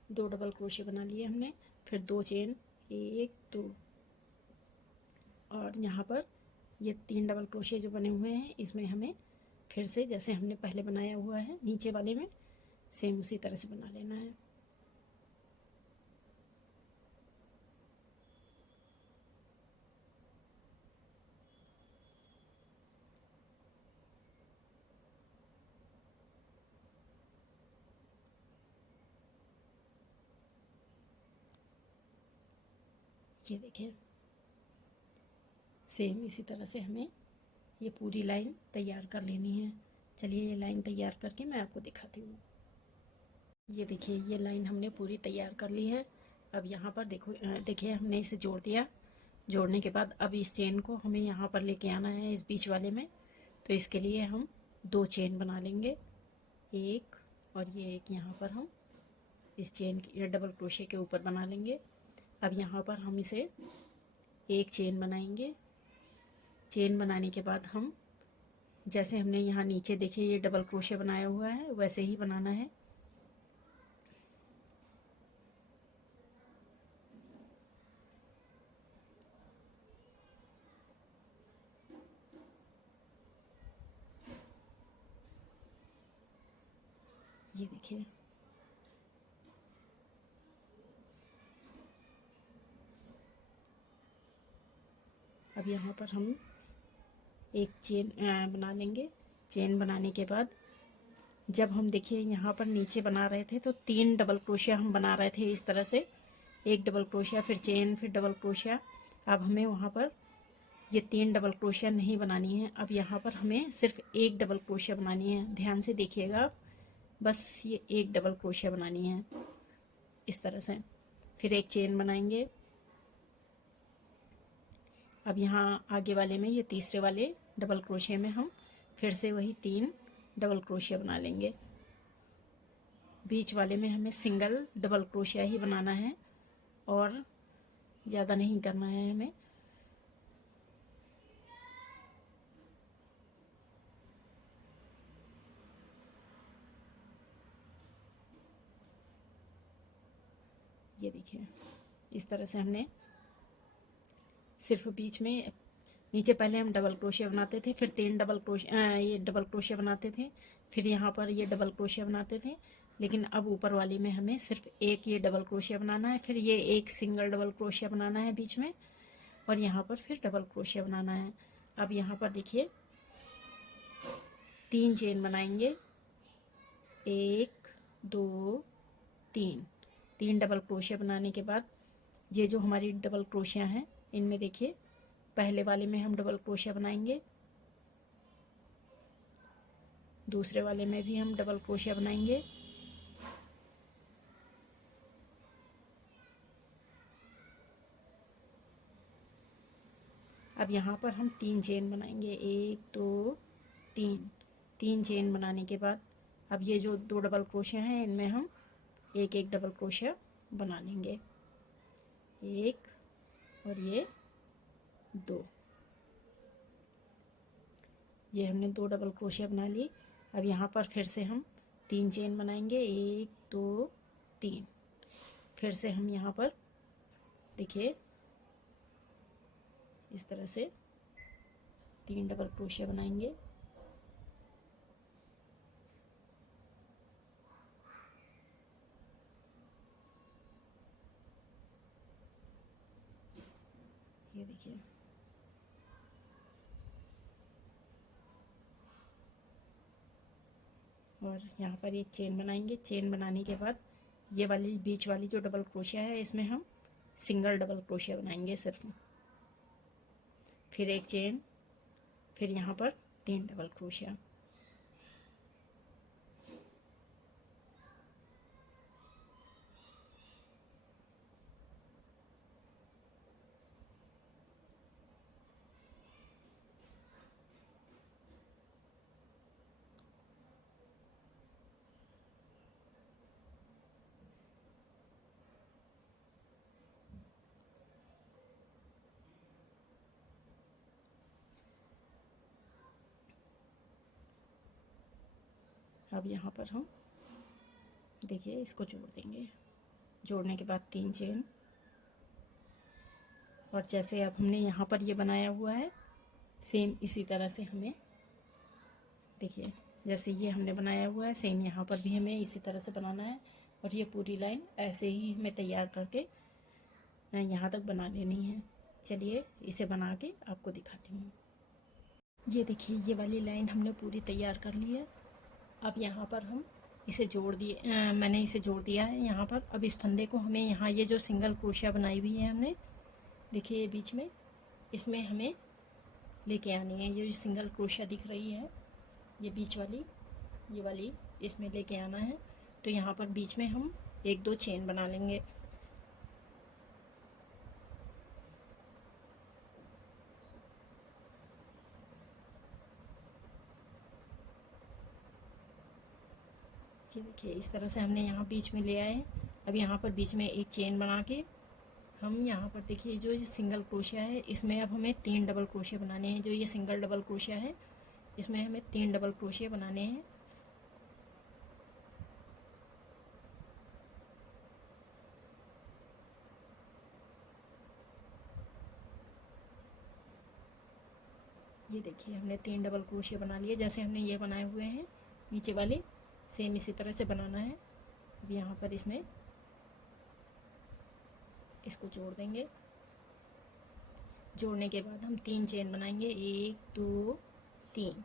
2 डबल क्रोशिया बना लिए हमने, फिर 2 चेन 1 2 और यहाँ पर ये 3 डबल क्रोशिया जो बने हुए हैं इसमें हमें फिर से जैसे हमने पहले बनाया हुआ है नीचे वाले में सेम उसी तरह से बना लेना है। ये देखिए सेम इसी तरह से हमें ये पूरी लाइन तैयार कर लेनी है। चलिए ये लाइन तैयार करके मैं आपको दिखाती हूँ। ये देखिए ये लाइन हमने पूरी तैयार कर ली है। अब यहाँ पर देखिए हमने इसे जोड़ दिया। जोड़ने के बाद अब इस चेन को हमें यहाँ पर लेके आना है इस बीच वाले में, तो इसके लिए हम 2 चेन बना लेंगे, 1 और ये 1 यहाँ पर हम इस चेन या डबल क्रोशे के ऊपर बना लेंगे। अब यहाँ पर हम इसे एक चेन बनाएंगे। चेन बनाने के बाद हम जैसे हमने यहाँ नीचे देखिए ये डबल क्रोशे बनाया हुआ है वैसे ही बनाना है। ये देखिए अब यहाँ पर हम एक चेन बना लेंगे। चेन बनाने के बाद जब हम देखिए यहाँ पर नीचे बना रहे थे तो 3 डबल क्रोशिया हम बना रहे थे इस तरह से, एक डबल क्रोशिया फिर चेन फिर डबल क्रोशिया। अब हमें वहाँ पर ये 3 डबल क्रोशिया नहीं बनानी है। अब यहाँ पर हमें सिर्फ एक डबल क्रोशिया बनानी है। ध्यान से देखिएगा आप, बस ये एक डबल क्रोशिया बनानी है इस तरह से। फिर एक चेन बनाएंगे। अब यहाँ आगे वाले में ये तीसरे वाले डबल क्रोशिया में हम फिर से वही 3 डबल क्रोशिया बना लेंगे। बीच वाले में हमें सिंगल डबल क्रोशिया ही बनाना है और ज़्यादा नहीं करना है हमें। ये देखिए इस तरह से हमने सिर्फ बीच में, नीचे पहले हम डबल क्रोशिया बनाते थे फिर 3 डबल क्रोशिया ये डबल क्रोशिया बनाते थे, फिर यहाँ पर ये डबल क्रोशिया बनाते थे। लेकिन अब ऊपर वाली में हमें सिर्फ एक ये डबल क्रोशिया बनाना है, फिर ये एक सिंगल डबल क्रोशिया बनाना है बीच में और यहाँ पर फिर डबल क्रोशिया बनाना है। अब यहाँ पर देखिए 3 चेन बनाएंगे, 1 2 3। 3 डबल क्रोशिया बनाने के बाद ये जो हमारी डबल क्रोशिया हैं इनमें देखिए पहले वाले में हम डबल क्रोशिया बनाएंगे, दूसरे वाले में भी हम डबल क्रोशिया बनाएंगे, अब यहाँ पर हम 3 चेन बनाएंगे, 1 2 3। 3 चेन बनाने के बाद अब ये जो 2 डबल क्रोशिया हैं इनमें हम एक एक डबल क्रोशिया बना लेंगे, एक और ये 2। ये हमने 2 डबल क्रोशिया बना ली। अब यहाँ पर फिर से हम 3 चेन बनाएंगे, 1 2 3। फिर से हम यहाँ पर देखिए इस तरह से 3 डबल क्रोशिया बनाएंगे। ये देखिए और यहाँ पर एक चेन बनाएंगे। चेन बनाने के बाद ये वाली बीच वाली जो डबल क्रोशिया है इसमें हम सिंगल डबल क्रोशिया बनाएंगे सिर्फ, फिर एक चेन, फिर यहाँ पर 3 डबल क्रोशिया। अब यहाँ पर हम देखिए इसको जोड़ देंगे। जोड़ने के बाद 3 चेन और जैसे अब हमने यहाँ पर ये बनाया हुआ है सेम इसी तरह से हमें देखिए जैसे ये हमने बनाया हुआ है सेम यहाँ पर भी हमें इसी तरह से बनाना है और ये पूरी लाइन ऐसे ही हमें तैयार करके यहाँ तक बना लेनी है। चलिए इसे बना के आपको दिखाती हूँ। ये देखिए ये वाली लाइन हमने पूरी तैयार कर ली है। अब यहाँ पर हम इसे जोड़ दिए, मैंने इसे जोड़ दिया है यहाँ पर। अब इस फंदे को हमें यहाँ ये जो सिंगल क्रोशिया बनाई हुई है हमने देखिए ये बीच में, इसमें हमें लेके आनी है। ये जो सिंगल क्रोशिया दिख रही है ये बीच वाली, ये वाली इसमें लेके आना है। तो यहाँ पर बीच में हम 1 2 चेन बना लेंगे। ये देखिए इस तरह से हमने यहाँ बीच में ले आए। अब यहाँ पर बीच में एक चेन बना के हम यहाँ पर देखिए जो ये सिंगल क्रोशिया है इसमें अब हमें 3 डबल क्रोशिया बनाने हैं। जो ये सिंगल डबल क्रोशिया है इसमें हमें 3 डबल क्रोशिया बनाने हैं। ये देखिए हमने 3 डबल क्रोशिया बना लिए, जैसे हमने ये बनाए हुए हैं नीचे वाले, सेम इसी तरह से बनाना है। अब यहाँ पर इसमें इसको जोड़ देंगे। जोड़ने के बाद हम 3 चेन बनाएंगे, 1 2 3।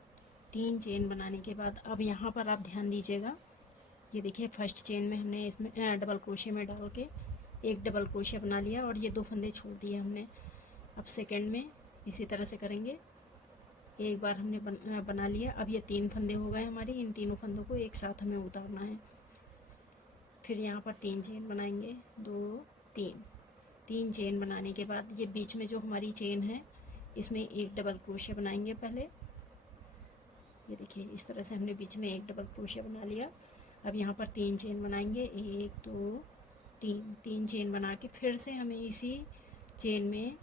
3 चेन बनाने के बाद अब यहाँ पर आप ध्यान दीजिएगा, ये देखिए फर्स्ट चेन में हमने इसमें डबल क्रोशिया में डाल के एक डबल क्रोशिया बना लिया और ये 2 फंदे छोड़ दिए हमने। अब सेकंड में इसी तरह से करेंगे, एक बार हमने बना लिया। अब ये 3 फंदे हो गए हमारे, इन तीनों फंदों को एक साथ हमें उतारना है। फिर यहाँ पर 3 चेन बनाएंगे, 2 3। 3 चेन बनाने के बाद ये बीच में जो हमारी चेन है इसमें एक डबल क्रोशिया बनाएंगे पहले। ये देखिए इस तरह से हमने बीच में एक डबल क्रोशिया बना लिया। अब यहाँ पर 3 चेन बनाएंगे, 1 2 3। 3 चेन बना के फिर से हमें इसी चेन में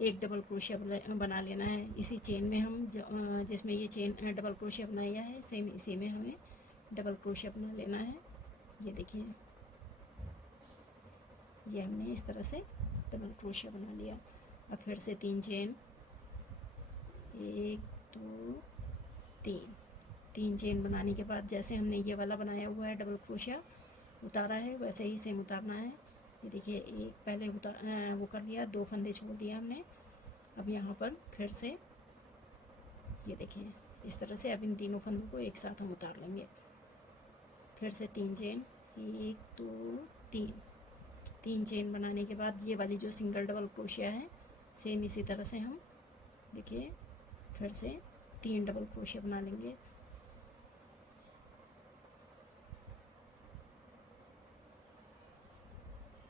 एक डबल क्रोशिया बना लेना है। इसी चेन में हम जिसमें ये चेन डबल क्रोशिया बनाया है सेम इसी में हमें डबल क्रोशिया बना लेना है। ये देखिए ये हमने इस तरह से डबल क्रोशिया बना लिया। अब फिर से 3 चेन, 1 2 3। 3 चेन बनाने के बाद जैसे हमने ये वाला बनाया हुआ है डबल क्रोशिया उतारा है वैसे ही सेम उतारना है। ये देखिए एक पहले वो कर लिया, 2 फंदे छोड़ दिया हमने। अब यहाँ पर फिर से ये देखिए इस तरह से अब इन तीनों फंदों को एक साथ हम उतार लेंगे। फिर से 3 चेन, 1 2 3। 3 चेन बनाने के बाद ये वाली जो सिंगल डबल क्रोशिया है सेम इसी तरह से हम देखिए फिर से 3 डबल क्रोशिया बना लेंगे।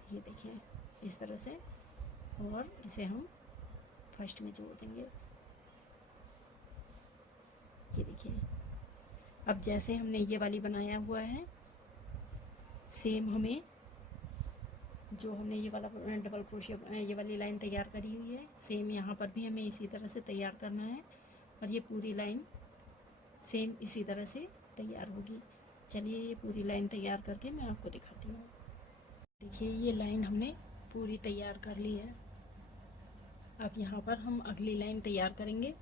ये देखिए इस तरह से, और इसे हम फर्स्ट में जोड़ देंगे। ये देखिए अब जैसे हमने ये वाली बनाया हुआ है सेम हमें जो हमने ये वाला डबल क्रोशिया ये वाली लाइन तैयार करी हुई है सेम यहाँ पर भी हमें इसी तरह से तैयार करना है और ये पूरी लाइन सेम इसी तरह से तैयार होगी। चलिए ये पूरी लाइन तैयार करके मैं आपको दिखाती हूँ। देखिए ये लाइन हमने पूरी तैयार कर ली है। अब यहाँ पर हम अगली लाइन तैयार करेंगे।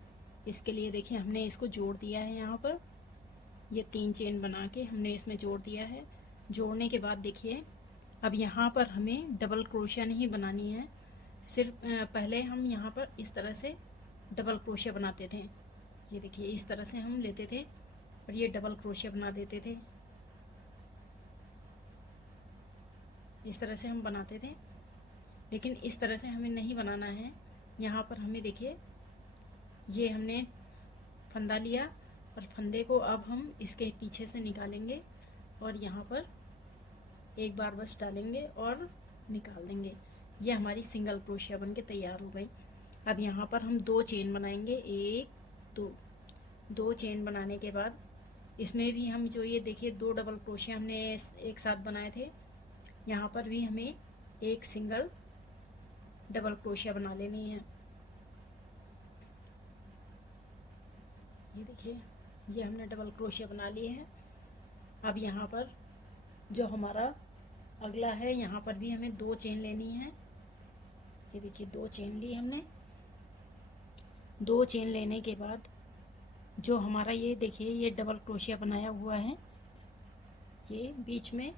इसके लिए देखिए हमने इसको जोड़ दिया है, यहाँ पर ये 3 चेन बना के हमने इसमें जोड़ दिया है। जोड़ने के बाद देखिए अब यहाँ पर हमें डबल क्रोशिया नहीं बनानी है, सिर्फ पहले हम यहाँ पर इस तरह से डबल क्रोशिया बनाते थे। ये देखिए इस तरह से हम लेते थे और ये डबल क्रोशिया बना देते थे, इस तरह से हम बनाते थे। लेकिन इस तरह से हमें नहीं बनाना है। यहाँ पर हमें देखिए ये हमने फंदा लिया और फंदे को अब हम इसके पीछे से निकालेंगे और यहाँ पर एक बार बस डालेंगे और निकाल देंगे। ये हमारी सिंगल क्रोशिया बन के तैयार हो गई। अब यहाँ पर हम 2 चेन बनाएंगे, 1 2। 2 चेन बनाने के बाद इसमें भी हम जो ये देखिए 2 डबल क्रोशिया हमने एक साथ बनाए थे, यहाँ पर भी हमें एक सिंगल डबल क्रोशिया बना लेनी है। ये देखिए ये हमने डबल क्रोशिया बना लिए हैं। अब यहाँ पर जो हमारा अगला है यहाँ पर भी हमें 2 चेन लेनी है। ये देखिए 2 चेन ली हमने। 2 चेन लेने के बाद जो हमारा ये देखिए ये डबल क्रोशिया बनाया हुआ है, ये बीच में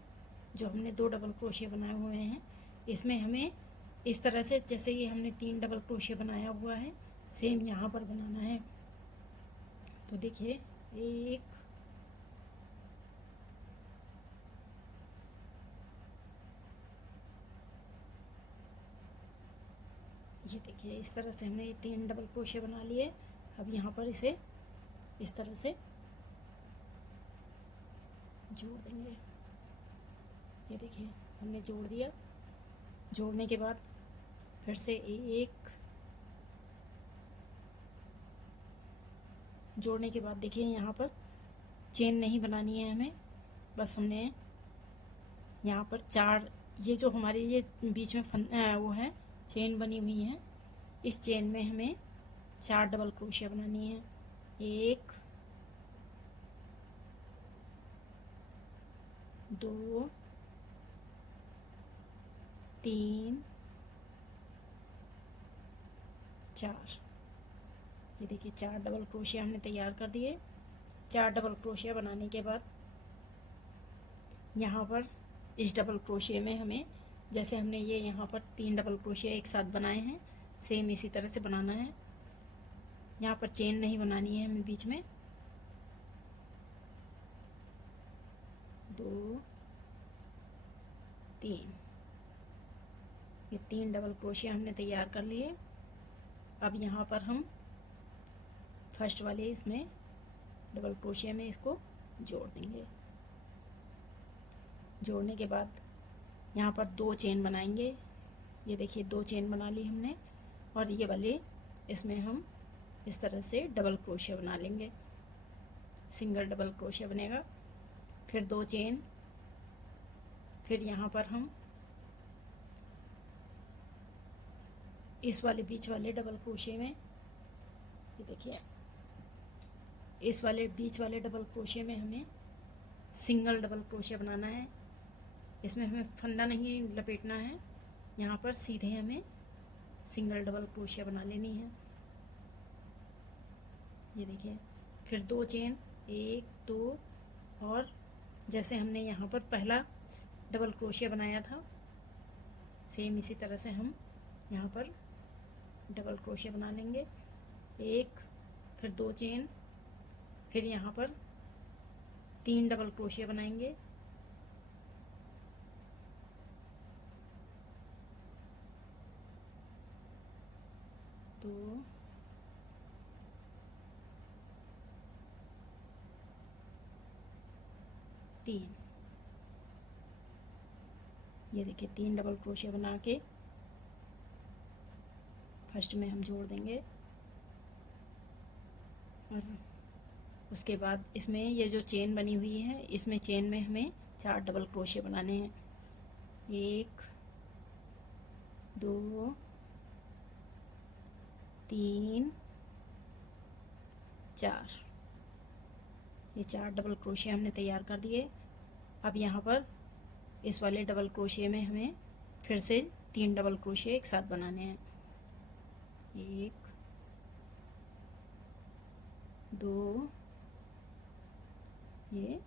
जो हमने 2 डबल क्रोशिया बनाए हुए हैं इसमें हमें इस तरह से जैसे ये हमने 3 डबल क्रोशिया बनाया हुआ है सेम यहाँ पर बनाना है। तो देखिए एक, ये देखिए इस तरह से हमने 3 डबल क्रोशिया बना लिए। अब यहाँ पर इसे इस तरह से जोड़ देंगे। ये देखिए हमने जोड़ दिया। जोड़ने के बाद फिर से एक, जोड़ने के बाद देखिए यहाँ पर चेन नहीं बनानी है हमें, बस हमने यहाँ पर 4, ये जो हमारे ये बीच में वो है चेन बनी हुई है, इस चेन में हमें 4 डबल क्रोशिया बनानी है। 1 2 3 4। ये देखिए 4 डबल क्रोशिया हमने तैयार कर दिए। 4 डबल क्रोशिया बनाने के बाद यहाँ पर इस डबल क्रोशिया में हमें, जैसे हमने ये यहाँ पर 3 डबल क्रोशिया एक साथ बनाए हैं, सेम इसी तरह से बनाना है। यहाँ पर चेन नहीं बनानी है हमें बीच में। 2 3, ये 3 डबल क्रोशिया हमने तैयार कर लिए। अब यहाँ पर हम फर्स्ट वाले इसमें डबल क्रोशिया में इसको जोड़ देंगे। जोड़ने के बाद यहाँ पर 2 चेन बनाएंगे। ये देखिए 2 चेन बना ली हमने, और ये वाले इसमें हम इस तरह से डबल क्रोशिया बना लेंगे, सिंगल डबल क्रोशिया बनेगा। फिर 2 चेन, फिर यहाँ पर हम इस वाले बीच वाले डबल क्रोशिया में, ये देखिए इस वाले बीच वाले डबल क्रोशिया में हमें सिंगल डबल क्रोशिया बनाना है। इसमें हमें फंदा नहीं लपेटना है, यहाँ पर सीधे हमें सिंगल डबल क्रोशिया बना लेनी है। ये देखिए फिर 2 चेन, 1 2, और जैसे हमने यहाँ पर पहला डबल क्रोशिया बनाया था, सेम इसी तरह से हम यहाँ पर डबल क्रोशिया बना लेंगे। 1, फिर 2 चेन, फिर यहाँ पर 3 डबल क्रोशिया बनाएंगे। 2 3, ये देखिए 3 डबल क्रोशिया बना के फर्स्ट में हम जोड़ देंगे, और उसके बाद इसमें ये जो चेन बनी हुई है, इसमें चेन में हमें 4 डबल क्रोशिया बनाने हैं। 1 2 3 4, ये 4 डबल क्रोशिया हमने तैयार कर दिए। अब यहाँ पर इस वाले डबल क्रोशिया में हमें फिर से 3 डबल क्रोशिया एक साथ बनाने हैं। 1 2, ये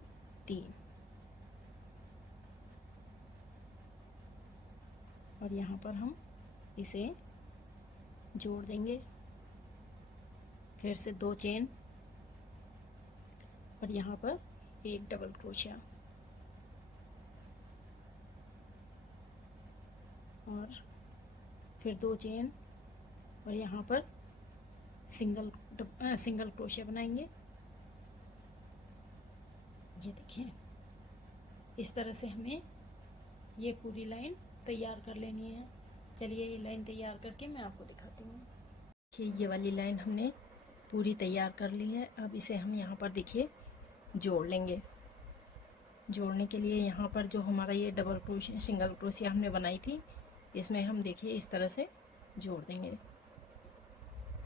3, और यहाँ पर हम इसे जोड़ देंगे। फिर से 2 चेन, और यहाँ पर 1 डबल क्रोशिया, और फिर 2 चेन, और यहाँ पर सिंगल क्रोशिया बनाएंगे। ये देखिए इस तरह से हमें ये पूरी लाइन तैयार कर लेनी है। चलिए ये लाइन तैयार करके मैं आपको दिखाती हूँ। देखिए ये वाली लाइन हमने पूरी तैयार कर ली है। अब इसे हम यहाँ पर देखिए जोड़ लेंगे। जोड़ने के लिए यहाँ पर जो हमारा ये डबल क्रोशिया सिंगल क्रोशिया हमने बनाई थी, इसमें हम देखिए इस तरह से जोड़ देंगे।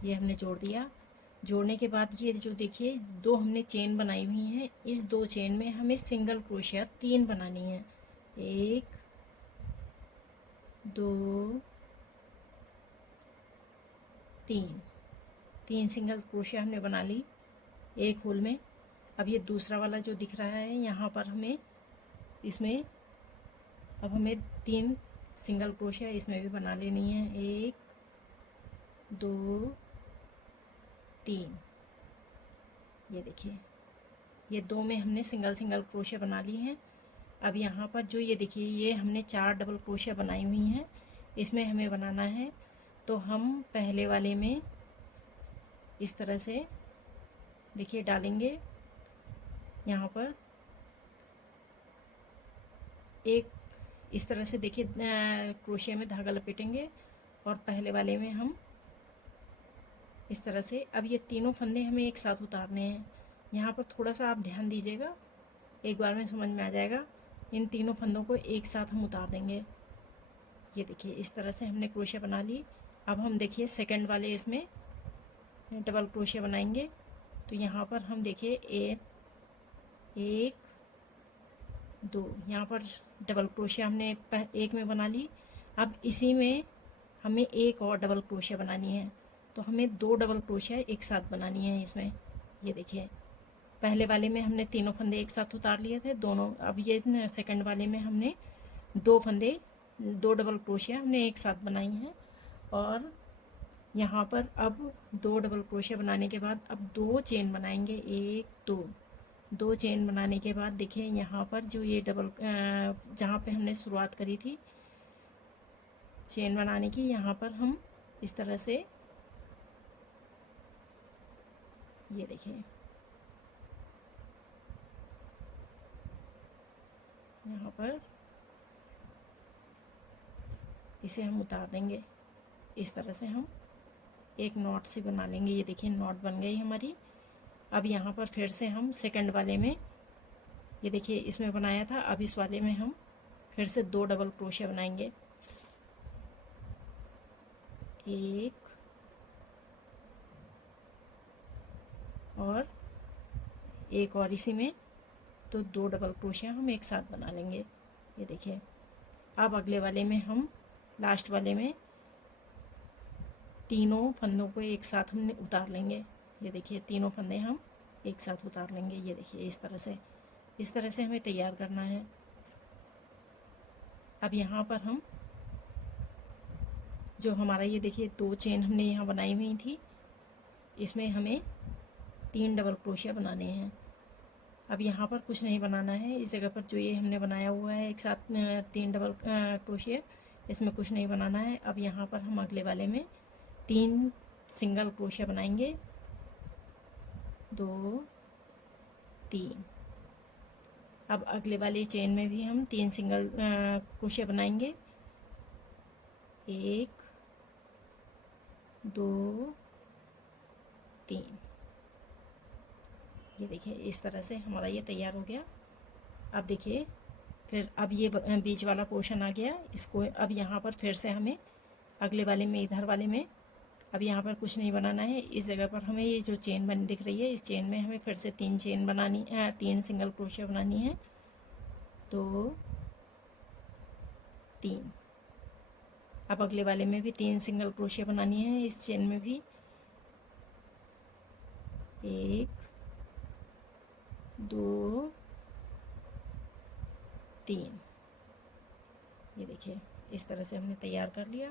ये हमने जोड़ दिया। जोड़ने के बाद ये जो देखिए 2 हमने चेन बनाई हुई हैं, इस 2 चेन में हमें सिंगल क्रोशिया 3 बनानी है। 1 2 3 सिंगल क्रोशिया हमने बना ली एक होल में। अब ये दूसरा वाला जो दिख रहा है, यहाँ पर हमें इसमें अब हमें 3 सिंगल क्रोशिया इसमें भी बना लेनी है। 1 2 3, ये देखिए ये 2 में हमने सिंगल क्रोशिया बना ली हैं। अब यहाँ पर जो ये देखिए ये हमने 4 डबल क्रोशिया बनाई हुई हैं, इसमें हमें बनाना है। तो हम पहले वाले में इस तरह से देखिए डालेंगे। यहाँ पर एक इस तरह से देखिए क्रोशिया में धागा लपेटेंगे, और पहले वाले में हम इस तरह से। अब ये तीनों फंदे हमें एक साथ उतारने हैं। यहाँ पर थोड़ा सा आप ध्यान दीजिएगा, एक बार में समझ में आ जाएगा। इन तीनों फंदों को एक साथ हम उतार देंगे। ये देखिए इस तरह से हमने क्रोशिया बना ली। अब हम देखिए सेकंड वाले इसमें डबल क्रोशिया बनाएंगे। तो यहाँ पर हम देखिए एक दो, यहाँ पर डबल क्रोशिया हमने एक में बना ली। अब इसी में हमें एक और डबल क्रोशिया बनानी है, तो हमें दो डबल क्रोशिया एक साथ बनानी है इसमें। ये देखिए पहले वाले में हमने तीनों फंदे एक साथ उतार लिए थे दोनों। अब ये सेकंड वाले में हमने दो डबल क्रोशिया हमने एक साथ बनाई हैं। और यहाँ पर अब दो डबल क्रोशिया बनाने के बाद अब दो चेन बनाएंगे, एक दो चेन बनाने के बाद देखिए यहाँ पर जो ये जहाँ पे हमने शुरुआत करी थी चेन बनाने की, यहाँ पर हम इस तरह से ये देखिए यहाँ पर इसे हम उतार देंगे। इस तरह से हम एक नॉट सी बना लेंगे। ये देखिए नॉट बन गई हमारी। अब यहाँ पर फिर से हम सेकंड वाले में ये देखिए इसमें बनाया था, अब इस वाले में हम फिर से दो डबल क्रोशिया बनाएंगे, एक और एक और इसी में तो दो डबल क्रोशिया हम एक साथ बना लेंगे। ये देखिए अब अगले वाले में हम लास्ट वाले में तीनों फंदों को एक साथ हम उतार लेंगे। ये देखिए तीनों फंदे हम एक साथ उतार लेंगे। ये देखिए इस तरह से हमें तैयार करना है। अब यहाँ पर हम जो हमारा ये देखिए दो चेन हमने यहाँ बनाई हुई थी, इसमें हमें तीन डबल क्रोशिया बनाने हैं। अब यहाँ पर कुछ नहीं बनाना है, इस जगह पर जो ये हमने बनाया हुआ है एक साथ तीन डबल क्रोशिया, इसमें कुछ नहीं बनाना है। अब यहाँ पर हम अगले वाले में तीन सिंगल क्रोशिया बनाएंगे, दो तीन। अब अगले वाले चेन में भी हम तीन सिंगल क्रोशिया बनाएंगे, एक दो तीन। ये देखिए इस तरह से हमारा ये तैयार हो गया। अब देखिए फिर अब ये बीच वाला पोर्शन आ गया, इसको अब यहाँ पर फिर से हमें अगले वाले में इधर वाले में अब यहाँ पर कुछ नहीं बनाना है। इस जगह पर हमें ये जो चेन बनी दिख रही है, इस चेन में हमें फिर से तीन चेन बनानी तीन सिंगल क्रोशिया बनानी है, दो तीन। अब अगले वाले में भी तीन सिंगल क्रोशिया बनानी है, इस चेन में भी एक दो तीन। ये देखिए इस तरह से हमने तैयार कर लिया।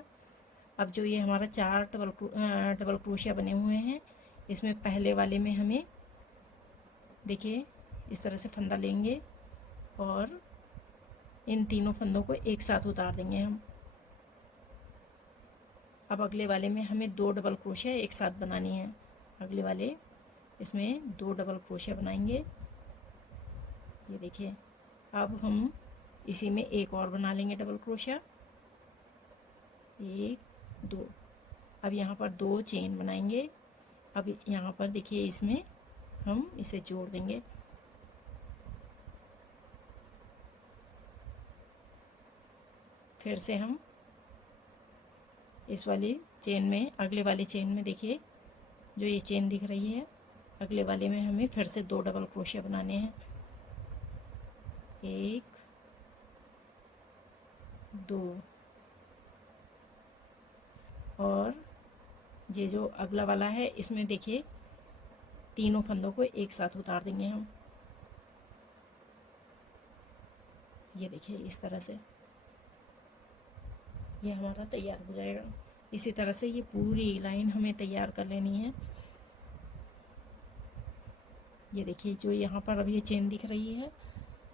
अब जो ये हमारा चार डबल क्रोशिया बने हुए हैं, इसमें पहले वाले में हमें देखिए इस तरह से फंदा लेंगे और इन तीनों फंदों को एक साथ उतार देंगे हम। अब अगले वाले में हमें दो डबल क्रोशिया एक साथ बनानी है। अगले वाले इसमें दो डबल क्रोशिया बनाएंगे। ये देखिए अब हम इसी में एक और बना लेंगे डबल क्रोशिया, एक दो। अब यहाँ पर दो चेन बनाएंगे। अब यहाँ पर देखिए इसमें हम इसे जोड़ देंगे। फिर से हम इस वाली चेन में अगले वाले चेन में देखिए जो ये चेन दिख रही है, अगले वाले में हमें फिर से दो डबल क्रोशिया बनाने हैं, एक दो। और ये जो अगला वाला है इसमें देखिए तीनों फंदों को एक साथ उतार देंगे हम। ये देखिए इस तरह से ये हमारा तैयार हो जाएगा। इसी तरह से ये पूरी लाइन हमें तैयार कर लेनी है। ये देखिए जो यहाँ पर अब ये चेन दिख रही है,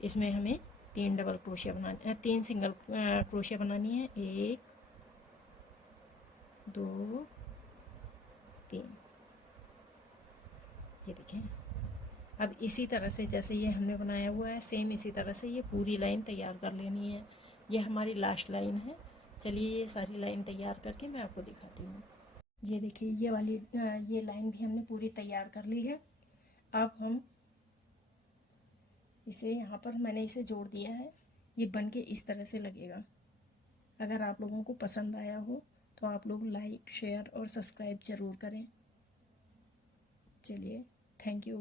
इसमें हमें तीन डबल क्रोशिया बनानी तीन सिंगल क्रोशिया बनानी है, एक दो तीन। ये देखें अब इसी तरह से जैसे ये हमने बनाया हुआ है सेम इसी तरह से ये पूरी लाइन तैयार कर लेनी है। ये हमारी लास्ट लाइन है। चलिए ये सारी लाइन तैयार करके मैं आपको दिखाती हूँ। ये देखिए ये वाली ये लाइन भी हमने पूरी तैयार कर ली है। अब हम इसे यहाँ पर मैंने इसे जोड़ दिया है। ये बन के इस तरह से लगेगा। अगर आप लोगों को पसंद आया हो तो आप लोग लाइक शेयर और सब्सक्राइब ज़रूर करें। चलिए, थैंक यू।